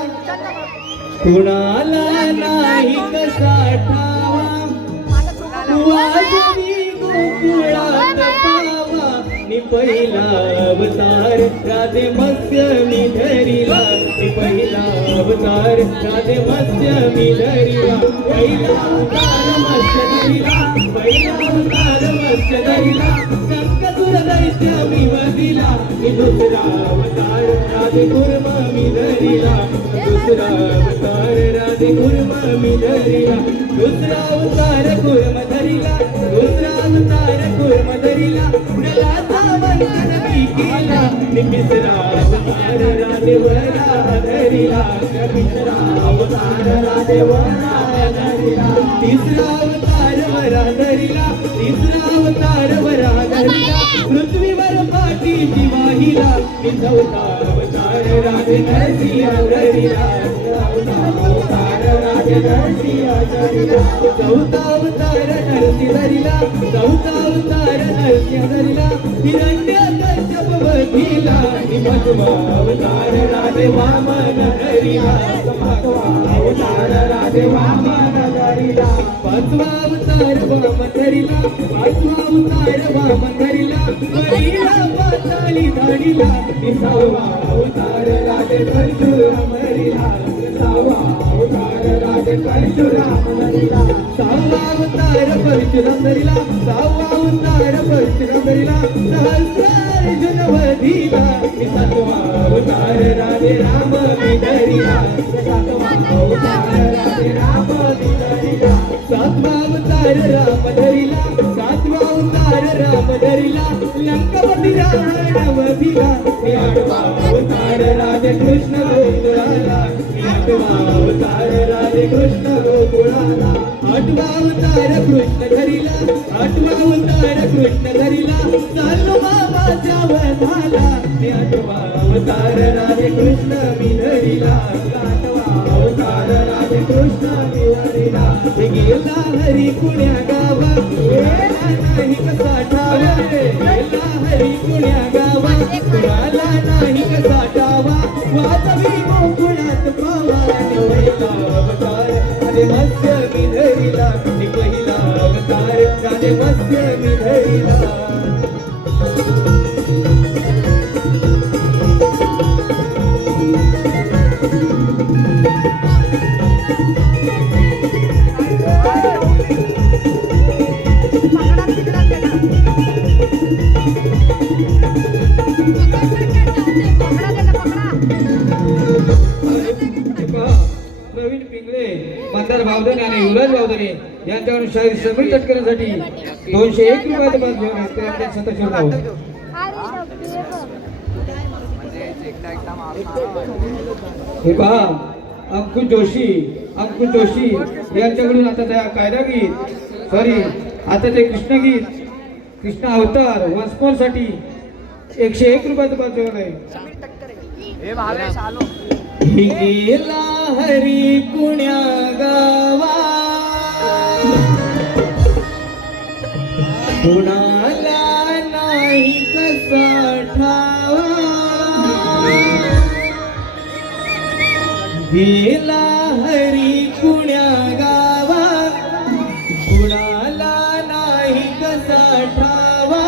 कुणाला नाही कसा ठावा वाजवी गोकुळात पावा नि पहिला अवतार राधे मत्स्य मी धरिला नि पहिला अवतार राधे मत्स्य मी धरिला पहिला अवतार मत्स्य धरिला पहिला अवतार मत्स्य धरिला संकटुर दैत्य मी वदिला नि दुसरा अवतार राधे कुर्म मी धरिला दुसरा अवतार राधे कुर्म मी धरिला दुसरा अवतार कुर्म धरिला दुसरा अवतार कुर्म धरिला प्रलाता वंदन मी केला नि तिसरा अवतार राधे वरा धरिला तिसरा अवतार राधे वरा धरिला तिसरा अवतार वरा धरिला तिसरा अवतार वरा धरिला पृथ्वीवर पाठीची वाहिला नि चौथा अवतार राधे नरसिंह धरिला अवतार राधे नरसिंह धरिला चौथा अवतार नरसिंह धरिला चौथा अवतार नरसिंह धरिला हिरण्य कश्यप वधिला नि पाचवा अवतार राधे वामन धरिला पाचवा अवतार राधे वामन धरिला पाचवा अवतार वामन धरिला पाचवा अवतार वामन धरिला पहिला पाताळी धाडिला नि सहावा अवतार राधे परशुराम धरिला सहावा अवतार राधे परशुराम धरिला सहावा अवतार परशुराम धरिला सहावा अवतार परशुराम धरिला सहस्रार्जुन वधिला नि सातवा अवतार राधे राम मी धरिला सातवा अवतार राधे राम मी धरिला सातवा अवतार राम धरिला सातवा अवतार राम धरिला लंकापती रावण वधिला नि आठवा अवतार राधे कृष्ण गोकुळाला नि आठवा अवतार राधे कृष्ण गोकुळाला आठवा अवतार कृष्ण धरिला आठवा अवतार कृष्ण धरिला चालू बाबाच्या वधाला नि आठवा अवतार राधे कृष्ण मी धरिला आठवा अवतार राधे कृष्ण मी धरिला गेला हरी पुण्या गावा गेला नाही कसा ठावा गेला हरी पुण्या गावा कुणाला नाही कसा ठावा वाजवी गोकुळात पावा नि पहिला अवतार राधे मत्स्य मी धरिला नि पहिला अवतार राधे मत्स्य मी धरिला प्रवीण पिंगळे मंदार भावधने आणि युवराज भावधने यांच्याकडून शाहीर समीर तटकरेसाठी 201 रुपयाचं पाच घेऊन आहेत त्यांच्या सतत हे पहा अंकुश जोशी यांच्याकडून आता त्या कायदागीत आता ते कृष्ण अवतार वंशपोरसाठी 101 रुपयाचं पाच घेऊन आहे गेला हरी पुण्या गावा कुणाला नाही कसा ठावा गेला हरी पुण्या गावा कुणाला नाही कसा ठावा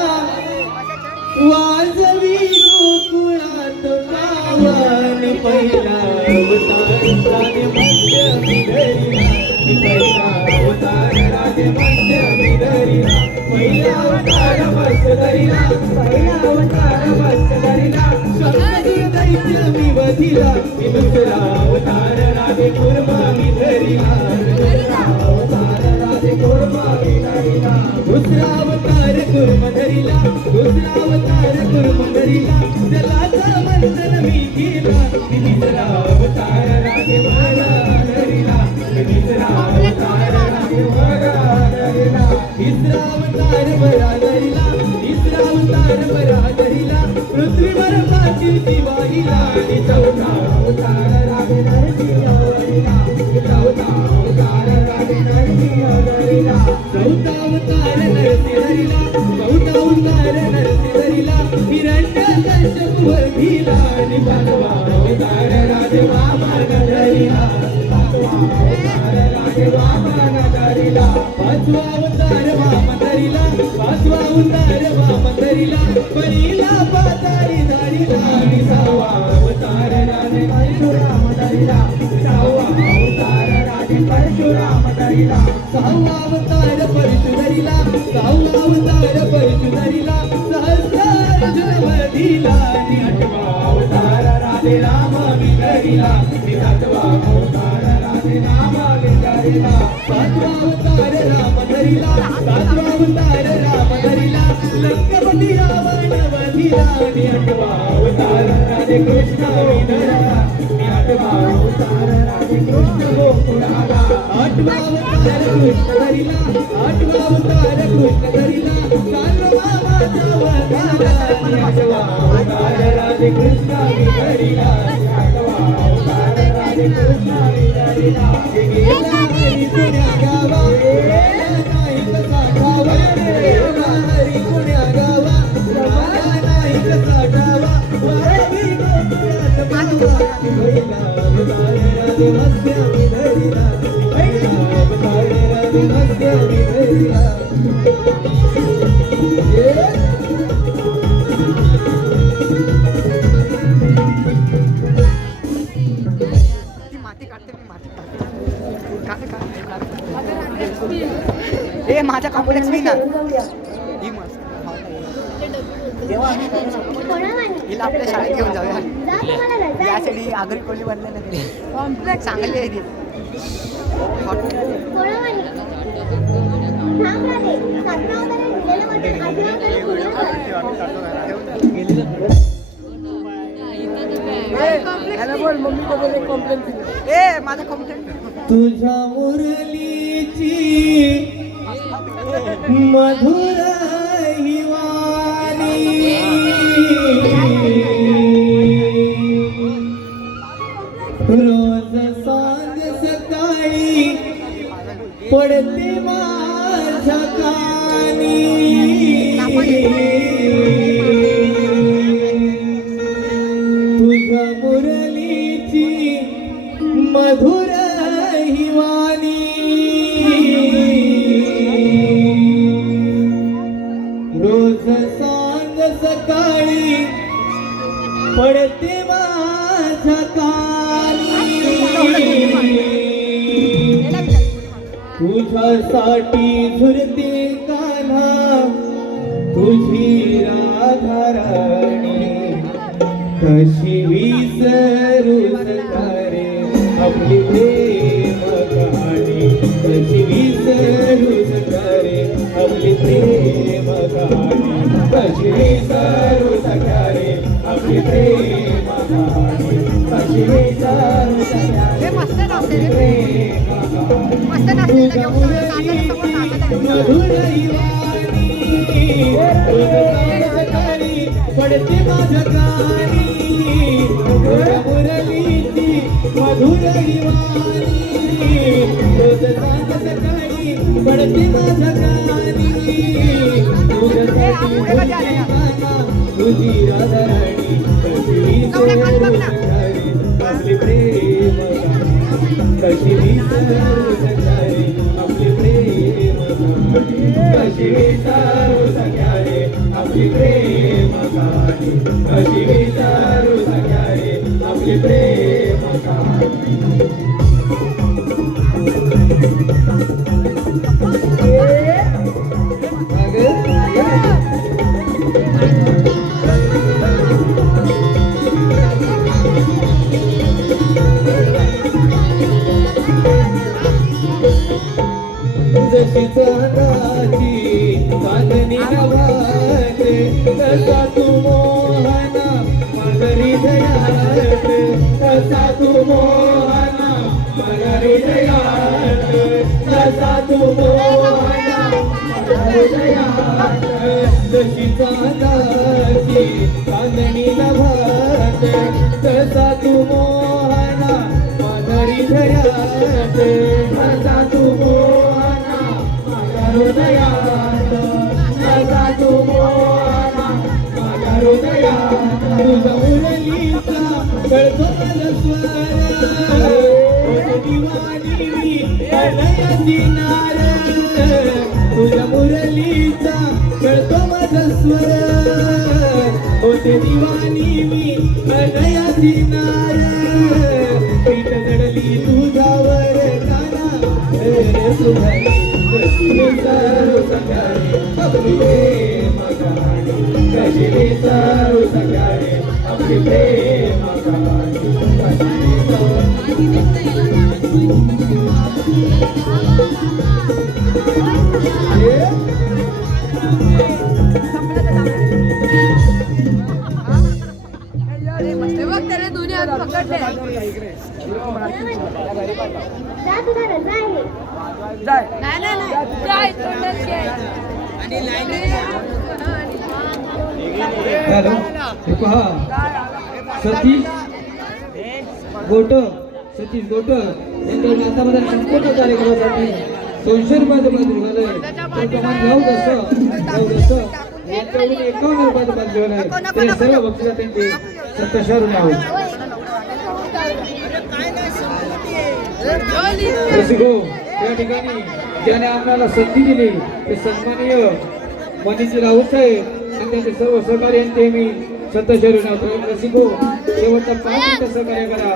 वाजवी गोकुळात गावान पहिला अवतार राधे मत्स्य मी धरिला पहिला अवतार राधे मत्स्य मी धरिला पहिला अवतार मत्स्य धरिला पहिला अवतार मत्स्य धरिला शंकर दैत्य मी वधिला मी दुसरा अवतार राधे कुर्मा मी धरिला दुसरा अवतार राधे कुर्मा मी धरिला दुसरा अवतार कुर्म धरिला दुसरा अवतार कुर्म धरिला जलाचा मंथन मी केला मी तिसरा अवतार राधे वरा धरिला मी तिसरा अवतार राधे वरा धरिला तिसरा अवतार वरा धरिला तिसरा अवतार वरा धरिला पृथ्वीवर पाठीची वाहिला आणि चौथा अवतार राधे नरसिंह धरिला चौथा अवतार राधे नरसिंह धरिला चौथा अवतार नरसिंह धरिला चौथा अवतार नरसिंह धरिला हिरण्य कश्यप वधिला आणि पाचवा अवतार राधे वामन धरिला पाचवा अवतार राधे वामन धरिला पाचवा अवतार वामनरीला, पाचवा अवतार वामनरीला, पहिला पाताळी धारीला, आणि सहावा अवतार राधे परशुराम धरीला, सहावा अवतार राधे परशुराम धरीला, सहावा अवतार परशुधरीला, सहावा अवतार परशुधरीला, सहस्र अर्जुन वधिला, आणि आठवा अवतार राधे राम विधरीला, आणि सातवा अवतार राधे राम विधरीला, सातवा अवतार राम धरीला, सातवा अवतार राम धरीला, लंकापती रावण वधिला, आणि आठवा अवतार राधे कृष्ण विधरला, आणि आठवा अवतार राधे कृष्ण गोकुळाला, आठवा अवतार कृष्ण धरीला, आठवा अवतार कृष्ण धरीला, कालवा माझा वधारा, आणि आठवा अवतार राधे कृष्ण विधरीला, आणि आठवा अवतार राधे कृष्ण विधरीला, गेला हरी पुण्या गावा, गेला नाही कसा ठावा, गेला हरी पुण्या गावा, राजा नाही कसा ठावा, वारवी गोकुळात बावा, पहिला अवतार राधे मस्त्या विधरीला, पहिला अवतार राधे मस्त्या विधरीला. ए माझ्या कॉम्प्लेक्स मी ना जाऊया. ही मस्त कोणावानी? हिला आपल्या शाळेत घेऊन जाऊया जा तुम्हाला जायचं आहे. यासाठी आगरी कोळी बनले ना ते कॉम्प्लेक्स चांगली आहे ती कोणावानी? थांब राधे, सातव्या अवताराने दिलेलं वचन आठव्या अवताराने पूर्ण कर. ए माझा कॉम्प्लेक्स तुझ्या मुरलीची मधुर ही वाणी, रोज सांग सकाळी पडते माझ्या कानी, तुझ्या मुरलीची मधुर ही वाणी, रोज सांग सकाळी पडते माझ्या कानी, तुझ्यासाठी झुरते कान्हा तुझी राधाराणी, कशी विसरू सकारे आपली प्रेम कहाणी, कशी विसरू सकारे आपली प्रेम कहाणी, कशी विसरू सकारे आपली प्रेम कहाणी, कशी विसरू सकारे आपली प्रेम कहाणी, तुझ्या मुरली मधुर ही वाणी, सकाळी पडते माझ्या कानी, तुझ्या मुरलीची मधुर ही वाणी, रोज सांग सकाळी पडते माझ्या कानी, तुझ्यासाठी तुझी राधाराणी, कशी विसरू सकाळी आपली प्रेम कहाणी, कशी विसरू सकाळी आपली प्रेम कहाणी, कशी विसरू सकाळी आपली प्रेम कहाणी, कशी विसरू सकाळी आपली प्रेम कहाणी. जशी चांदाची चांदणी नभाते, तसा तू मोहना माझ्या हृदयात, तसा तू मोहना माझ्या हृदयात, तसा तू मोहना माझ्या हृदयात, जशी चांदाची चांदणी नभाते, तसा तू मोहना माझ्या हृदयात, तसा तू मोहना माझ्या हृदयात, तसा तू मोहना माझ्या हृदयात, तुझा मुरलीचा कळतो मला स्वर, दिवाणी हृदयाची नार, मुरलीचा कळतो माझा स्वर होते दिवाणी मी हृदयाची नाळ पीठ जडली तुझ्यावर काना रे सुधारी कशी सारू सकाळी आपली प्रेम कहाणी कशी सारू सकाळी आपली प्रेम कहाणी त्याला दुनियात पकडले जा तुझा रजा आहे नाही तोंडात घ्याय. हॅलो हे पहा सतीश गोट यांच्या नातामध्ये संपूर्ण कार्यक्रमासाठी 200 रुपयाचं पात्र झालंय त्याप्रमाणे गाव कसं यांच्याकडून 51 रुपयाचं पात्र झालंय ते सर्व बक्षिसा त्यांचे सत्तशारून आहोत रसिको या ठिकाणी ज्याने आम्हाला संधी दिली ते सन्माननीय मनीजी राऊत साहेब आणि त्यांचे सर्व सहकार्यांचे मी सत्तशारून आहोत रसिको शेवटचा 5 मिनिटं सहकार्य करा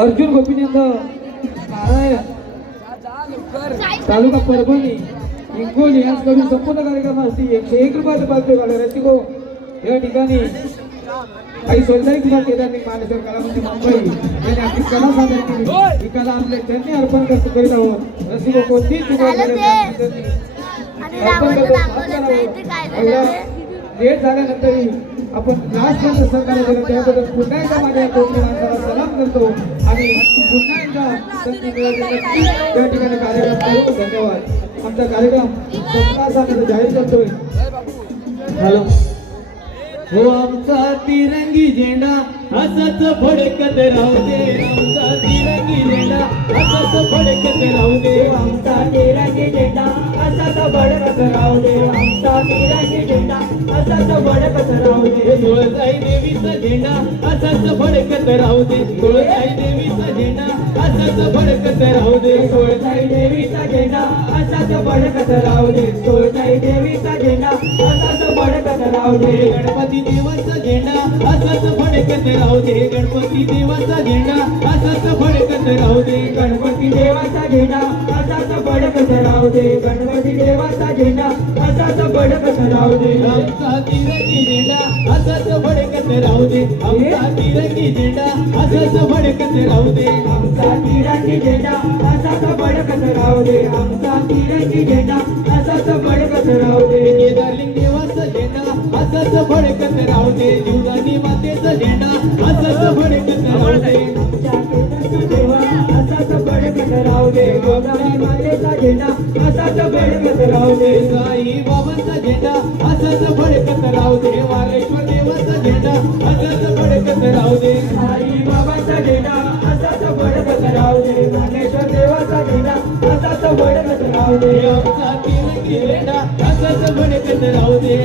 अर्जुन गोपीनाथ नारायण तालुका परभणी हिंगोली यांच्याकडून संपूर्ण कार्यक्रमासाठी 101 रुपयाचं पात्र झालं रसिको या ठिकाणी आई सोलदाई कुमार केदारनी मानेश्वर कला मंदिर मुंबई यांनी आपली कला सादर केली. ही कला आपल्या चरणी अर्पण करीत आहोत. रसिको कोणतीही चुका केल्यानंतर लेट झाल्यानंतरही आपण लास्टपर्यंत सहकार्य केलं त्याबद्दल पुन्हा एकदा माझ्या कोकणी माणसाला सलाम करतो आणि पुन्हा एकदा संधी मिळाल्यासाठी त्या ठिकाणी कार्यक्रम करू. धन्यवाद. आमचा कार्यक्रम संपण्यासाठी जाहीर करतोय. हॅलो हो आमचा तिरंगी झेंडा असाच फडकत राहू दे. आमचा तिरंगी झेंडा असाच फडकत राहू दे. आमचा तिरंगी झेंडा असाच फडकत राहू दे. आमचा तिरंगी झेंडा असाच फडकत राहू दे. तुळजाई देवीचा झेंडा असाच फडकत राहू दे. तुळजाई देवीचा झेंडा असाच फडकत राहू दे. तुळजाई देवीचा झेंडा असाच फडकत राहू दे. तुळजाई देवीचा झेंडा असाच फडकत राहू दे. गणपती देवाचा झेंडा असाच फडकत राहू दे. गणपती देवाचा झेंडा असाच फडकत राहू दे. गणपती देवाचा झेंडा असाच फडकत राहू दे. गणपती देवाचा झेंडा असाच फडकत राहू दे. आमचा तिरंगी झेंडा असाच फडकत राहू दे. आमचा तिरंगी झेंडा असाच फडकत राहू दे. आमचा तिरंगी झेंडा असाच फडकत राहू दे. आमचा तिरंगी झेंडा असाच फडकत राहू दे. केदारलिंग देवाचा झेंडा असाच फडकत राहू दे. जीवदानी मातेचा झेंडा असाच फडकत राहू दे. देवा असाच फडकत राहू दे. जीवदानी मातेचा झेंडा असाच फडकत राहू दे. साई बाबांचा झेंडा असाच फडकत राहू दे. वालेश्वर देवाचा झेंडा असाच फडकत राहू दे. साई बाबांचा झेंडा असाच फडकत राहू दे. वालेश्वर देवाचा झेंडा असाच फडकत राहू दे. आमचा तिरंगी झेंडा असाच फडकत राहू दे.